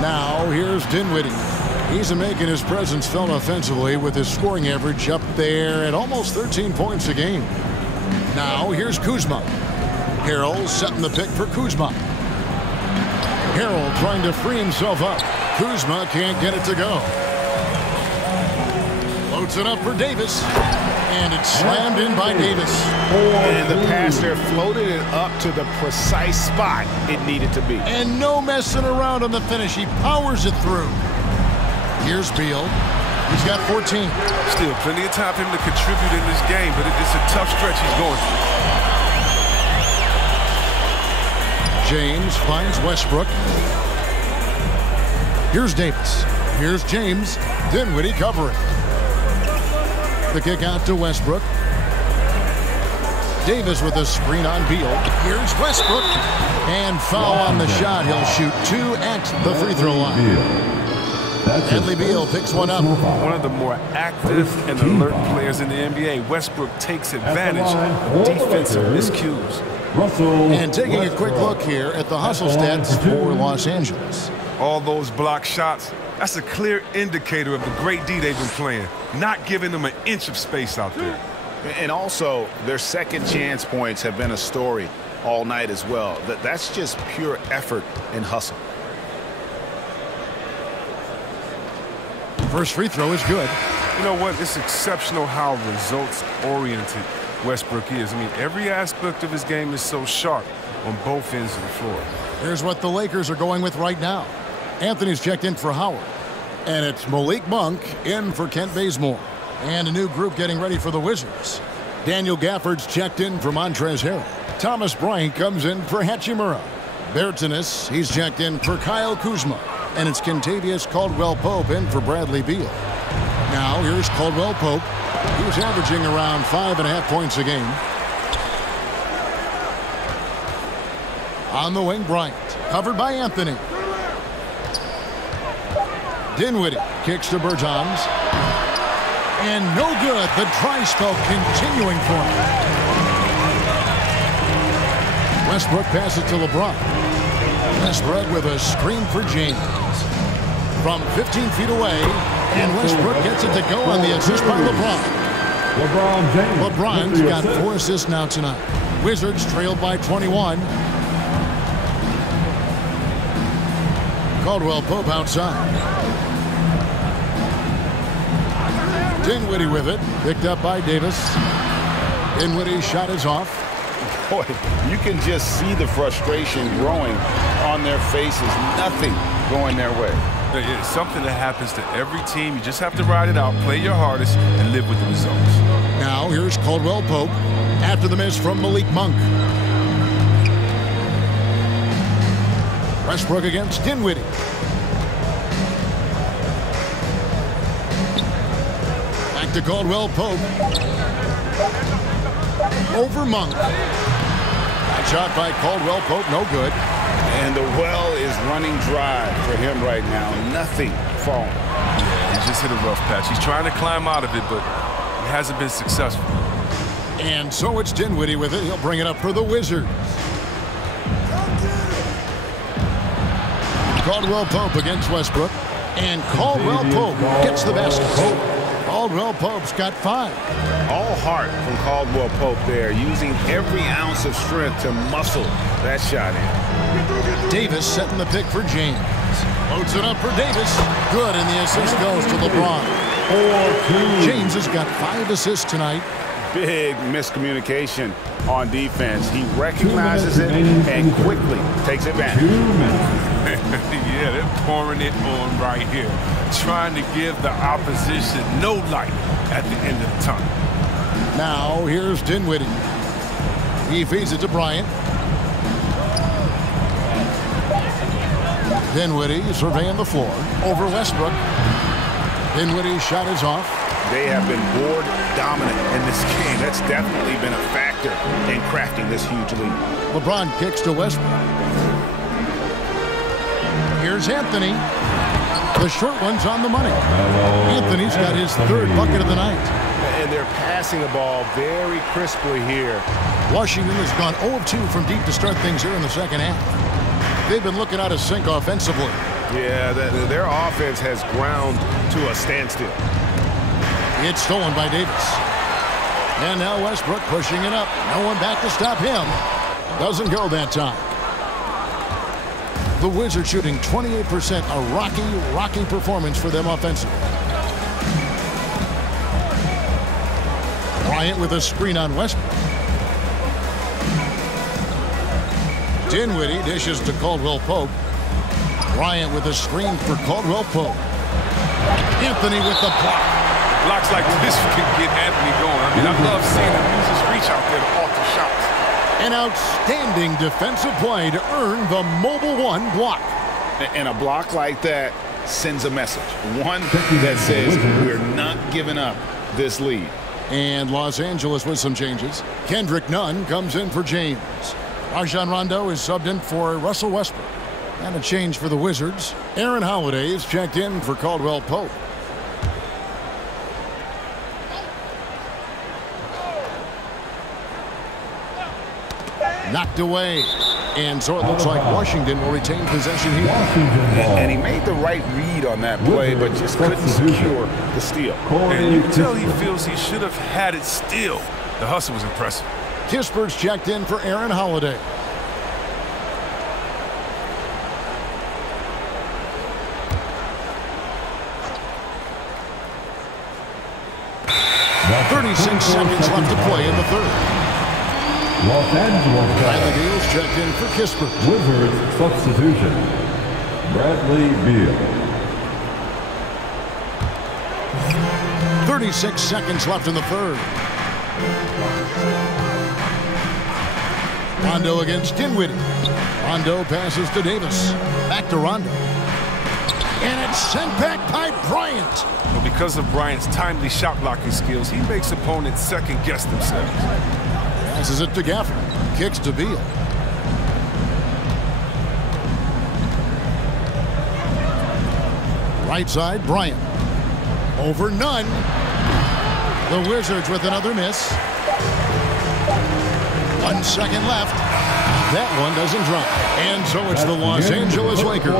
Now here's Dinwiddie. He's making his presence felt offensively with his scoring average up there at almost 13 points a game. Now here's Kuzma. Harrell setting the pick for Kuzma. Harrell trying to free himself up. Kuzma can't get it to go. Floats it up for Davis. And it's slammed in by Davis. And the pass there floated it up to the precise spot it needed to be. And no messing around on the finish. He powers it through. Here's Beal. He's got 14. Still plenty of time for him to contribute in this game, but it's a tough stretch he's going through. James finds Westbrook. Here's Davis. Here's James. Dinwiddie covering. The kick out to Westbrook. Davis with a screen on Beal. Here's Westbrook. And foul on the shot. He'll shoot 2 at the free throw line. Bradley Beal picks one up. One of the more active and alert players in the NBA. Westbrook takes advantage of defensive miscues. And taking a quick look here at the hustle stats for Los Angeles. All those block shots, that's a clear indicator of the great D they've been playing, not giving them an inch of space out there. And also, their second chance points have been a story all night as well. That's just pure effort and hustle. First free throw is good. You know what? It's exceptional how results-oriented Westbrook is. I mean, every aspect of his game is so sharp on both ends of the floor. Here's what the Lakers are going with right now. Anthony's checked in for Howard. And it's Malik Monk in for Kent Bazemore. And a new group getting ready for the Wizards. Daniel Gafford's checked in for Montrezl Harrell. Thomas Bryant comes in for Hachimura. Bertanis, he's checked in for Kyle Kuzma. And it's Kentavious Caldwell-Pope in for Bradley Beal. Now here's Caldwell-Pope. He's averaging around 5.5 points a game. On the wing, Bryant. Covered by Anthony. Dinwiddie kicks to Bertans. And no good. The dry spell continuing for him. Westbrook passes to LeBron. Westbrook with a screen for James. From 15 feet away, and Westbrook gets it to go on the assist by LeBron. LeBron's got 4 assists now tonight. Wizards trailed by 21. Caldwell-Pope outside. Dinwiddie with it, picked up by Davis. Dinwiddie's shot is off. Boy, you can just see the frustration growing on their faces. Nothing going their way. It's something that happens to every team. You just have to ride it out, play your hardest, and live with the results. Now here's Caldwell-Pope after the miss from Malik Monk. Westbrook against Dinwiddie. Back to Caldwell-Pope. Over Monk. That shot by Caldwell-Pope, no good. And the well is running dry for him right now. Nothing falling. Yeah, he just hit a rough patch. He's trying to climb out of it, but he hasn't been successful. And so it's Dinwiddie with it. He'll bring it up for the Wizards. Caldwell-Pope against Westbrook. And Caldwell-Pope gets the basket. Caldwell-Pope's got 5. All heart from Caldwell-Pope there, using every ounce of strength to muscle that shot in. Davis setting the pick for James. Loads it up for Davis. Good, and the assist goes to LeBron. James has got 5 assists tonight. Big miscommunication on defense. He recognizes it and quickly takes advantage. Yeah, they're pouring it on right here. Trying to give the opposition no light at the end of the tunnel. Now, here's Dinwiddie. He feeds it to Bryant. Dinwiddie surveying the floor. Over Westbrook. Dinwiddie's shot is off. They have been board dominant in this game. That's definitely been a factor in crafting this huge lead. LeBron kicks to Westbrook. Here's Anthony. The short one's on the money. Anthony's got his 3rd bucket of the night. And they're passing the ball very crisply here. Washington has gone 0 of 2 from deep to start things here in the second half. They've been looking out of sync offensively. Yeah, their offense has ground to a standstill. It's stolen by Davis. And now Westbrook pushing it up. No one back to stop him. Doesn't go that time. The Wizards shooting 28%, a rocky performance for them offensively. Bryant with a screen on Westbrook. Dinwiddie dishes to Caldwell-Pope. Bryant with a screen for Caldwell-Pope. Anthony with the block. Blocks like this can get Anthony going. I mean, I love seeing him use his reach out there to alter shots. An outstanding defensive play to earn the Mobile One block. And a block like that sends a message. One that says we're not giving up this lead. And Los Angeles with some changes. Kendrick Nunn comes in for James. Rajon Rondo is subbed in for Russell Westbrook. And a change for the Wizards. Aaron Holiday is checked in for Caldwell Pope. Knocked away. And so it looks like Washington will retain possession here. And he made the right read on that play, but just couldn't secure the steal. And you can tell he feels he should have had it still. The hustle was impressive. Kispert's checked in for Aaron Holiday. Now 36 seconds left to play in the third. Los Angeles Islanders checked in for Kispert. Wizards substitution. Bradley Beal. 36 seconds left in the third. Rondo against Dinwiddie. Rondo passes to Davis. Back to Rondo. And it's sent back by Bryant. But because of Bryant's timely shot blocking skills, he makes opponents second guess themselves. Passes it to Gafford. Kicks to Beal. Right side, Bryant. Over Nunn. The Wizards with another miss. 1 second left. That one doesn't drop. And so it's the Los Angeles Lakers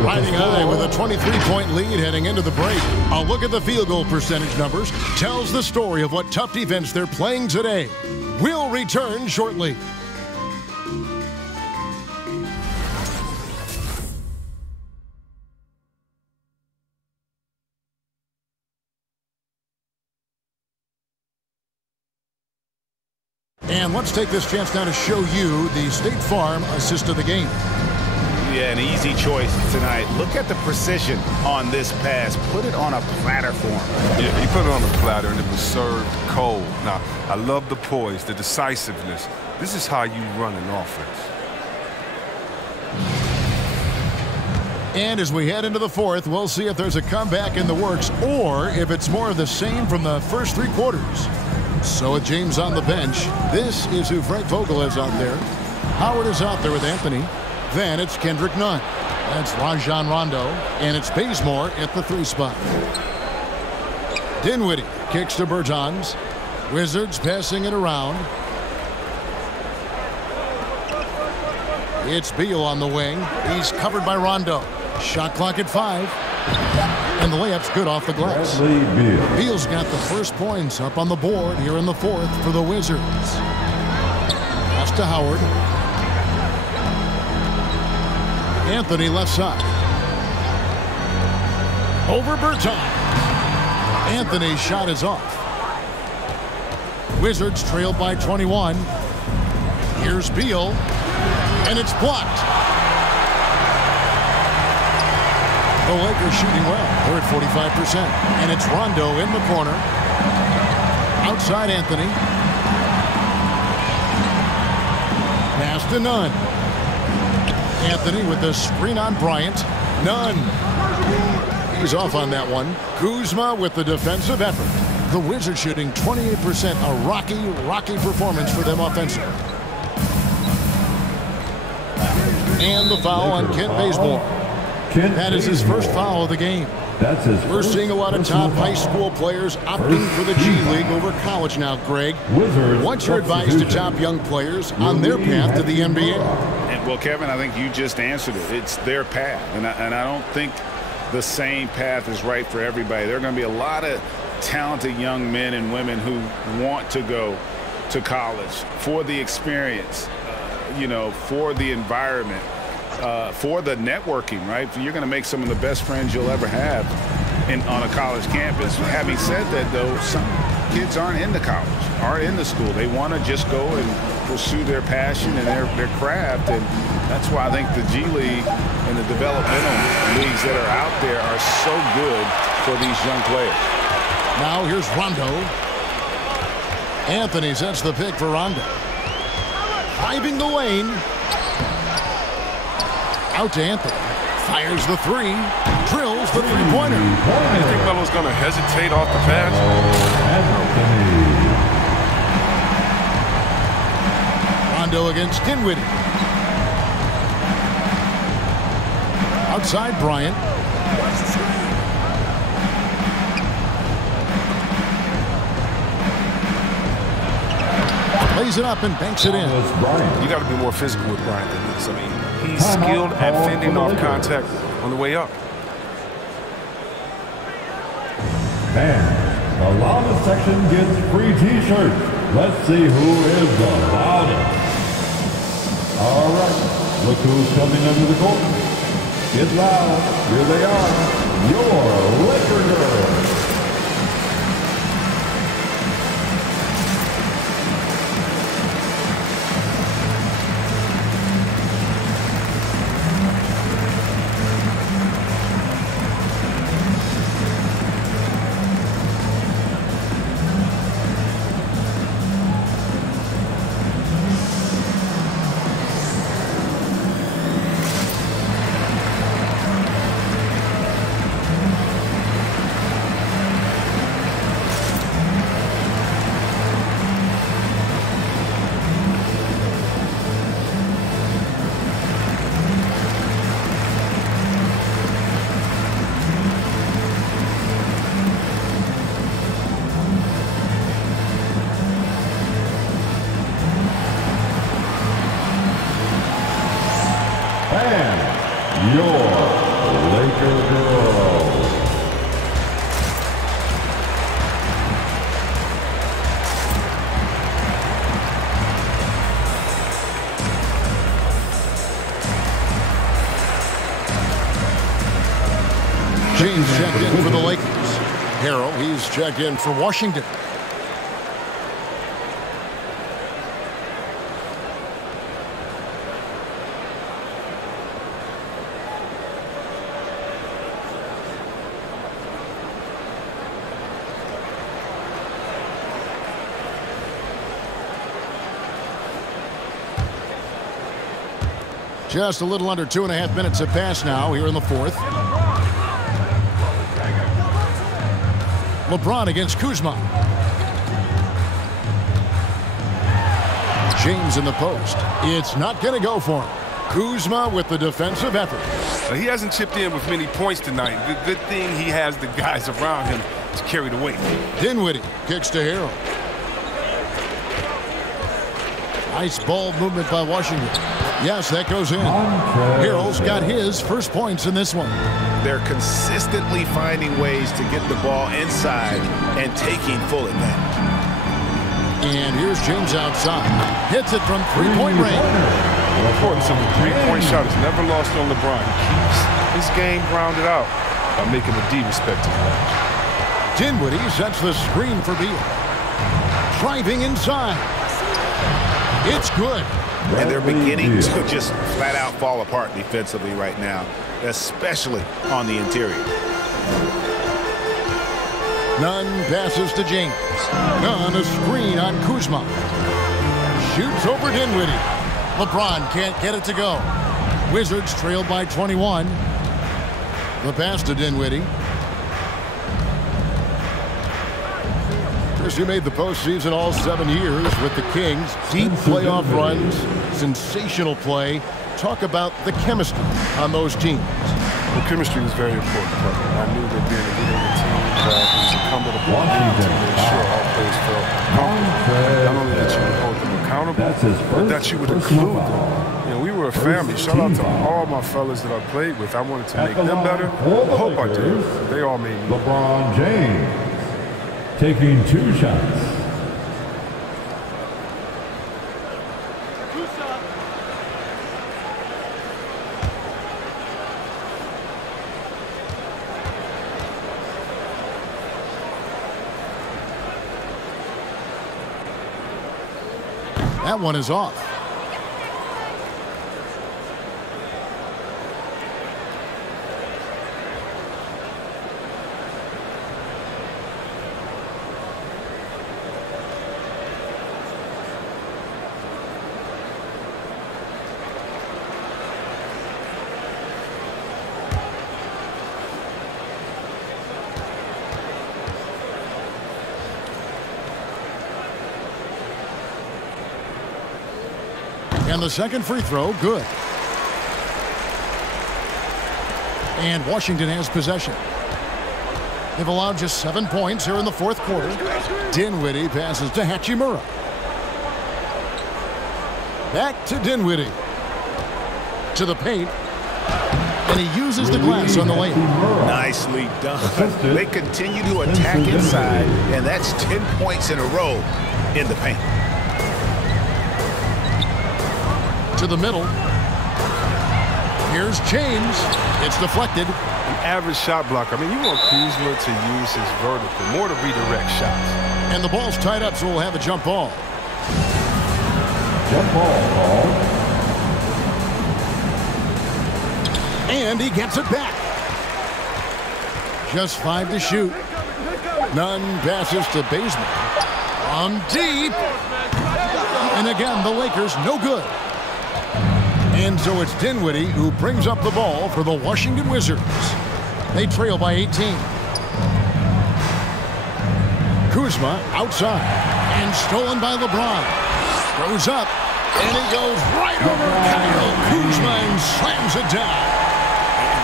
riding high with a 23-point lead heading into the break. A look at the field goal percentage numbers tells the story of what tough defense they're playing today. We'll return shortly. And let's take this chance now to show you the State Farm assist of the game. Yeah, an easy choice tonight. Look at the precision on this pass. Put it on a platter for him. Yeah, he put it on a platter and it was served cold. Now, I love the poise, the decisiveness. This is how you run an offense. And as we head into the fourth, we'll see if there's a comeback in the works or if it's more of the same from the first three quarters. So with James on the bench, this is who Frank Vogel is out there. Howard is out there with Anthony. Then it's Kendrick Nunn. That's Rajon Rondo. And it's Bazemore at the 3 spot. Dinwiddie kicks to Bertans. Wizards passing it around. It's Beal on the wing. He's covered by Rondo. Shot clock at 5. And the layup's good off the glass. Beal's got the first points up on the board here in the fourth for the Wizards. Pass to Howard. Anthony left side. Over Bertans. Anthony's shot is off. Wizards trailed by 21. Here's Beal. And it's blocked. The Lakers shooting well. They're at 45%. And it's Rondo in the corner. Outside Anthony. Pass to Nunn. Anthony with the screen on Bryant. Nunn. He's off on that one. Kuzma with the defensive effort. The Wizards shooting 28%. A rocky performance for them offensively. And the foul on Kent Bazemore. That is his first foul of the game. We're seeing a lot of top high school players opting for the G League over college now, Greg. What's your advice to top young players on their path to the NBA? Well, Kevin, I think you just answered it. It's their path. And I don't think the same path is right for everybody. There are going to be a lot of talented young men and women who want to go to college for the experience, for the environment. For the networking, right? You're going to make some of the best friends you'll ever have on a college campus. Having said that, though, some kids aren't into college, aren't into school. They want to just go and pursue their passion and their craft, and that's why I think the G League and the developmental leagues that are out there are so good for these young players. Now here's Rondo. Anthony sets the pick for Rondo. Driving the lane. Out to Anthony. Fires the 3. Drills the 3-pointer. You think Melo's going to hesitate off the pass? Rondo against Dinwiddie. Outside Bryant. Lays it up and banks it in. You got to be more physical with Bryant than this. I mean, he's skilled at fending off contact on the way up. And the loudest section gets free T-shirts. Let's see who is the loudest. All right, look who's coming under the court. Get loud. Here they are, your Laker girls. And your Laker girls. James checked in for the Lakers. Harrell, he's checked in for Washington. Just a little under 2.5 minutes have passed now here in the fourth. LeBron against Kuzma. James in the post. It's not going to go for him. Kuzma with the defensive effort. He hasn't chipped in with many points tonight. Good thing he has the guys around him to carry the weight. Dinwiddie kicks to Harrell. Nice ball movement by Washington. Yes, that goes in. Harrell's got his first points in this one. They're consistently finding ways to get the ball inside and taking full advantage. And here's James outside. Hits it from three-point range. The importance of a three-point shot is never lost on LeBron. He keeps his game grounded out by making the D respect his range. Dinwiddie sets the screen for Beal. Driving inside. It's good. And they're beginning to just flat out fall apart defensively right now, especially on the interior. Nunn passes to James. Nunn a screen on Kuzma. Shoots over Dinwiddie. LeBron can't get it to go. Wizards trail by 21. The pass to Dinwiddie. He made the postseason all 7 years with the Kings. Deep playoff runs, sensational play. Talk about the chemistry on those teams. The chemistry was very important. I knew that being a leader of the team, that it was incumbent upon me to make sure all players felt comfortable. Not only that you would hold them accountable, but that you would include them. You know, we were a family. Shout out to all my fellas that I played with. I wanted to make them better. I hope I did. They all made me. LeBron James taking 2 shots. That one is off. And the second free throw, good. And Washington has possession. They've allowed just 7 points here in the fourth quarter. Dinwiddie passes to Hachimura. Back to Dinwiddie. To the paint. And he uses the glass on the layup. Nicely done. They continue to attack inside, and that's 10 points in a row in the paint. To the middle. Here's James. It's deflected. An average shot blocker. I mean, you want Kuzma to use his vertical, more to redirect shots. And the ball's tied up, so we'll have a jump ball. Jump ball called. And he gets it back. Just 5 to shoot. Nunn passes to Bazemore. On deep. And again, the Lakers no good. And so it's Dinwiddie who brings up the ball for the Washington Wizards. They trail by 18. Kuzma outside. And stolen by LeBron. Throws up. And he goes right over Kyle Kuzma and slams it down.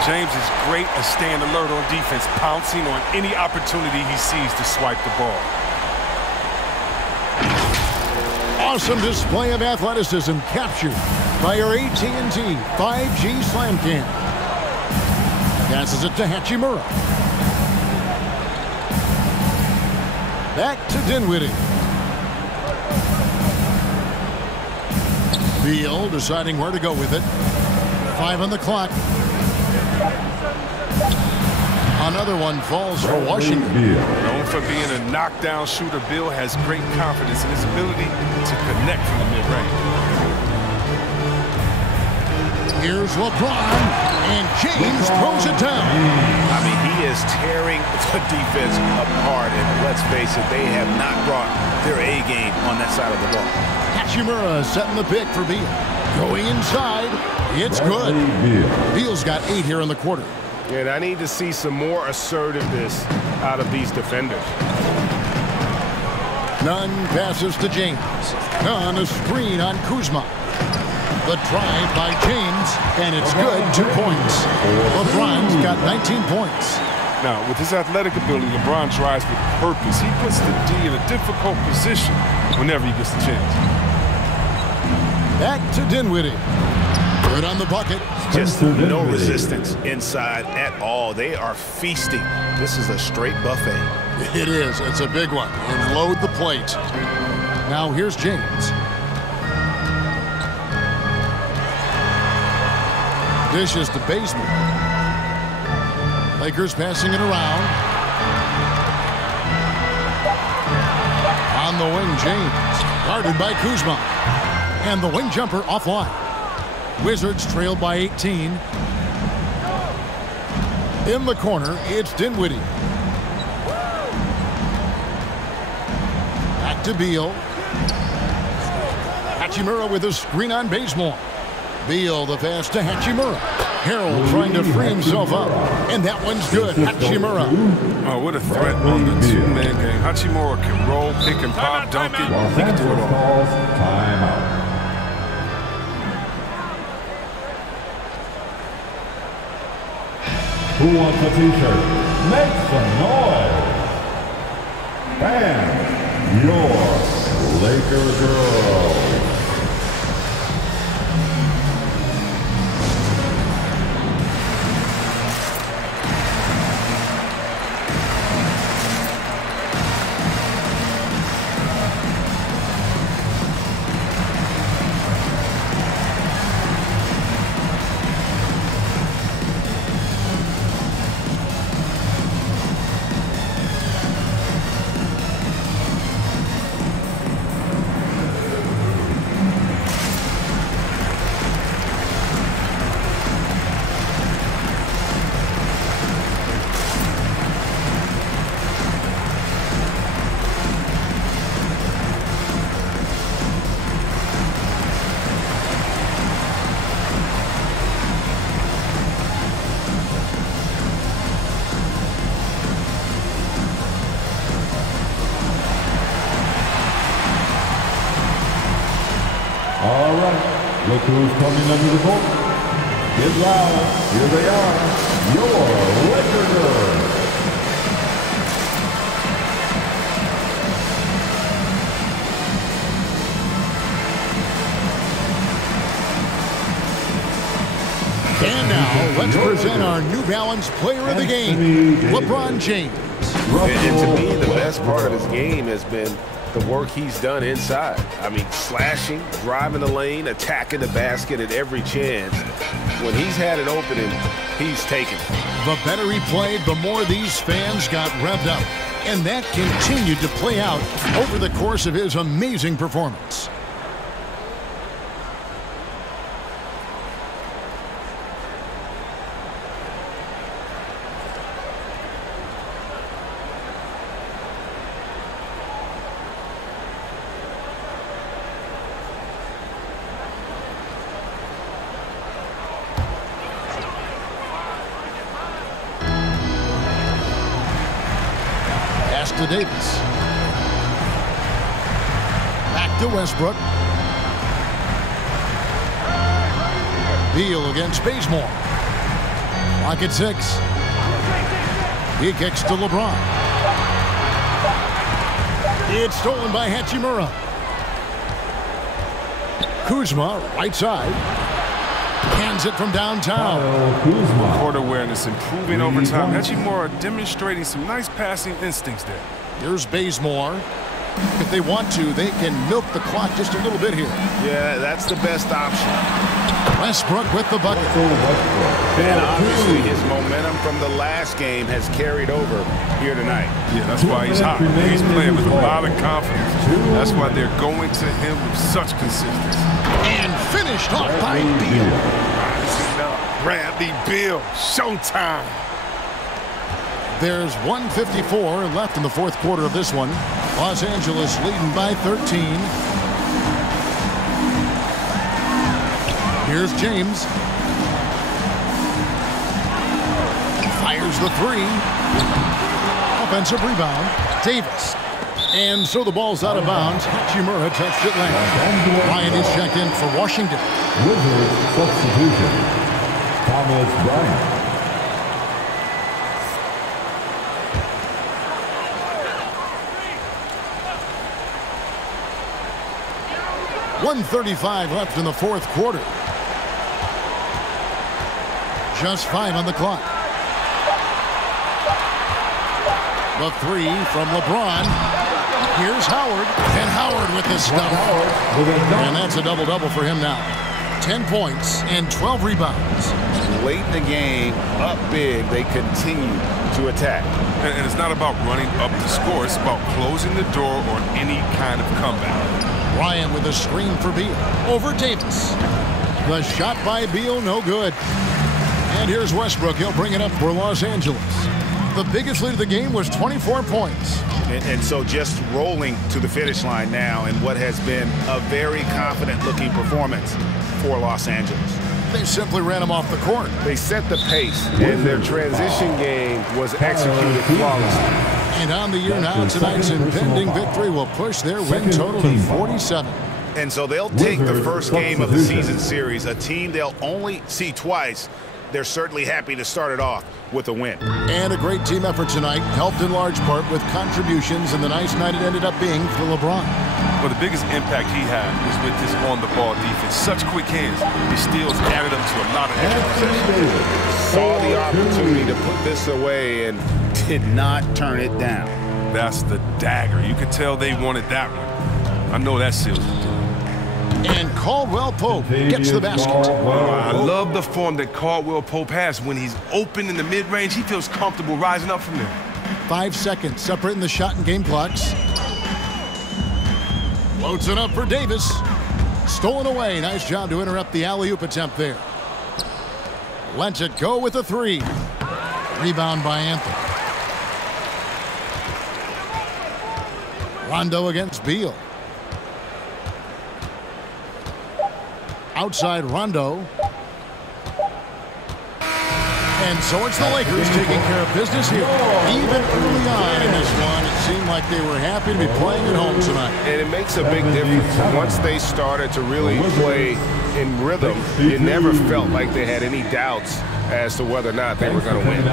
James is great at staying alert on defense, pouncing on any opportunity he sees to swipe the ball. Awesome display of athleticism captured by your AT&T 5G Slam Cam. Passes it to Hachimura. Back to Dinwiddie. Beal deciding where to go with it. 5 on the clock. Another one falls for Washington. Known for being a knockdown shooter, Bill has great confidence in his ability to connect from the mid-range. Here's LeBron, and James throws it down. I mean, he is tearing the defense apart, and let's face it, they have not brought their A game on that side of the ball. Hachimura setting the pick for Beal. Going inside, it's good. Beal's got 8 here in the quarter. And I need to see some more assertiveness out of these defenders. Nunn passes to James. Nunn a screen on Kuzma. The drive by James, and it's good. 2 points. LeBron's got 19 points. Now, with his athletic ability, LeBron drives with purpose. He puts the D in a difficult position whenever he gets the chance. Back to Dinwiddie. Good on the bucket. Just no resistance inside at all. They are feasting. This is a straight buffet. It is. It's a big one. And load the plate. Now here's James. Dishes to Bazemore. Lakers passing it around. On the wing, James. Guarded by Kuzma. And the wing jumper offline. Wizards trail by 18. In the corner, it's Dinwiddie. Back to Beal. Hachimura with a screen on Bazemore. Beal the pass to Hachimura. Harrell trying to free himself up. And that one's good. Hachimura. Oh, what a threat on the two-man game. Hachimura can roll, pick and pop, dunk it. He can do it all. Timeout. Who wants a t-shirt? Make some noise. And your Laker girls. All right, Look who's coming under the court. Get loud. Here they are. Your Laker girls. And now, let's present our New Balance player of the game, LeBron James. And to me, the best part of his game has been the work he's done inside. I mean, slashing, driving the lane, attacking the basket at every chance. When he's had an opening, he's taken it. The better he played, the more these fans got revved up. And that continued to play out over the course of his amazing performance. To Davis. Back to Westbrook. Beal against Bazemore. Clock at 6. He kicks to LeBron. It's stolen by Hachimura. Kuzma, right side. Hands it from downtown. Court awareness improving over time. Hachimura demonstrating some nice passing instincts there. Here's Bazemore. If they want to, they can milk the clock just a little bit here. Yeah, that's the best option. Westbrook with the bucket. And obviously his momentum from the last game has carried over here tonight. Yeah, that's why he's hot. He's playing with a lot of confidence. That's why they're going to him with such consistency. And finished off by Beal. Bradley Beal, showtime. There's 1:54 left in the fourth quarter of this one. Los Angeles leading by 13. Here's James. Fires the three. Offensive rebound. Davis. And so the ball's out of bounds. Hachimura touched it last. Bryant is checked in for Washington. Wizards substitution. Thomas Bryant. 1:35 left in the fourth quarter. Just 5 on the clock. The three from LeBron. Here's Howard. And Howard with the stuff. And that's a double-double for him now. 10 points and 12 rebounds. Late in the game, up big, they continue to attack. And it's not about running up the score. It's about closing the door on any kind of comeback. Bryant with a screen for Beal. Over Davis. The shot by Beal, no good. And here's Westbrook. He'll bring it up for Los Angeles. The biggest lead of the game was 24 points. And so just rolling to the finish line now in what has been a very confident-looking performance for Los Angeles. They simply ran him off the court. They set the pace, and their transition game was executed flawlessly. And on the year now, tonight's impending victory will push their win total to 47. And so they'll take the first game of the season series, a team they'll only see twice. They're certainly happy to start it off with a win. And a great team effort tonight, helped in large part with contributions, and the nice night it ended up being for LeBron. Well, the biggest impact he had was with his on-the-ball defense. Such quick hands. His steals added up to a lot of extra possessions. Saw the opportunity to put this away and did not turn it down. That's the dagger. You could tell they wanted that one. I know that seals the deal. And Caldwell Pope gets the basket. I love the form that Caldwell Pope has. When he's open in the mid-range, he feels comfortable rising up from there. 5 seconds separating the shot and game clocks. Floats it up for Davis. Stolen away. Nice job to interrupt the alley-oop attempt there. Lets it go with a three. Rebound by Anthony. Rondo against Beal. Outside Rondo. And so it's the Lakers taking care of business here. Even early on in this one, it seemed like they were happy to be playing at home tonight. And it makes a big difference. Once they started to really play in rhythm, you never felt like they had any doubts as to whether or not they were going to win.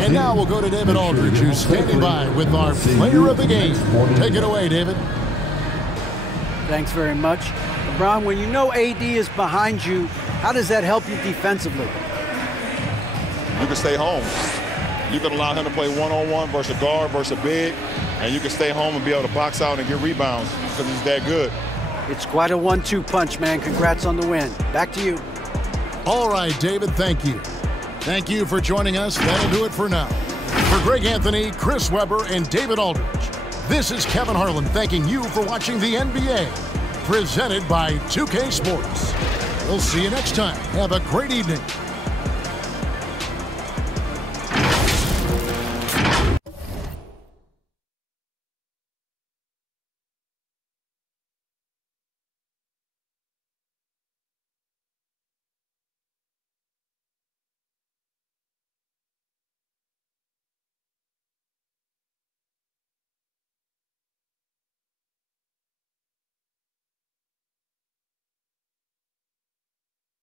And now we'll go to David Aldridge, who's standing by with our player of the game. Take it away, David. Thanks very much. LeBron, when you know AD is behind you, how does that help you defensively? You can stay home. You can allow him to play one-on-one versus a guard versus a big, and you can stay home and be able to box out and get rebounds because he's that good. It's quite a 1-2 punch, man. Congrats on the win. Back to you. All right, David, thank you. Thank you for joining us. That'll do it for now. For Greg Anthony, Chris Webber, and David Aldridge, this is Kevin Harlan thanking you for watching the NBA, presented by 2K Sports. We'll see you next time. Have a great evening.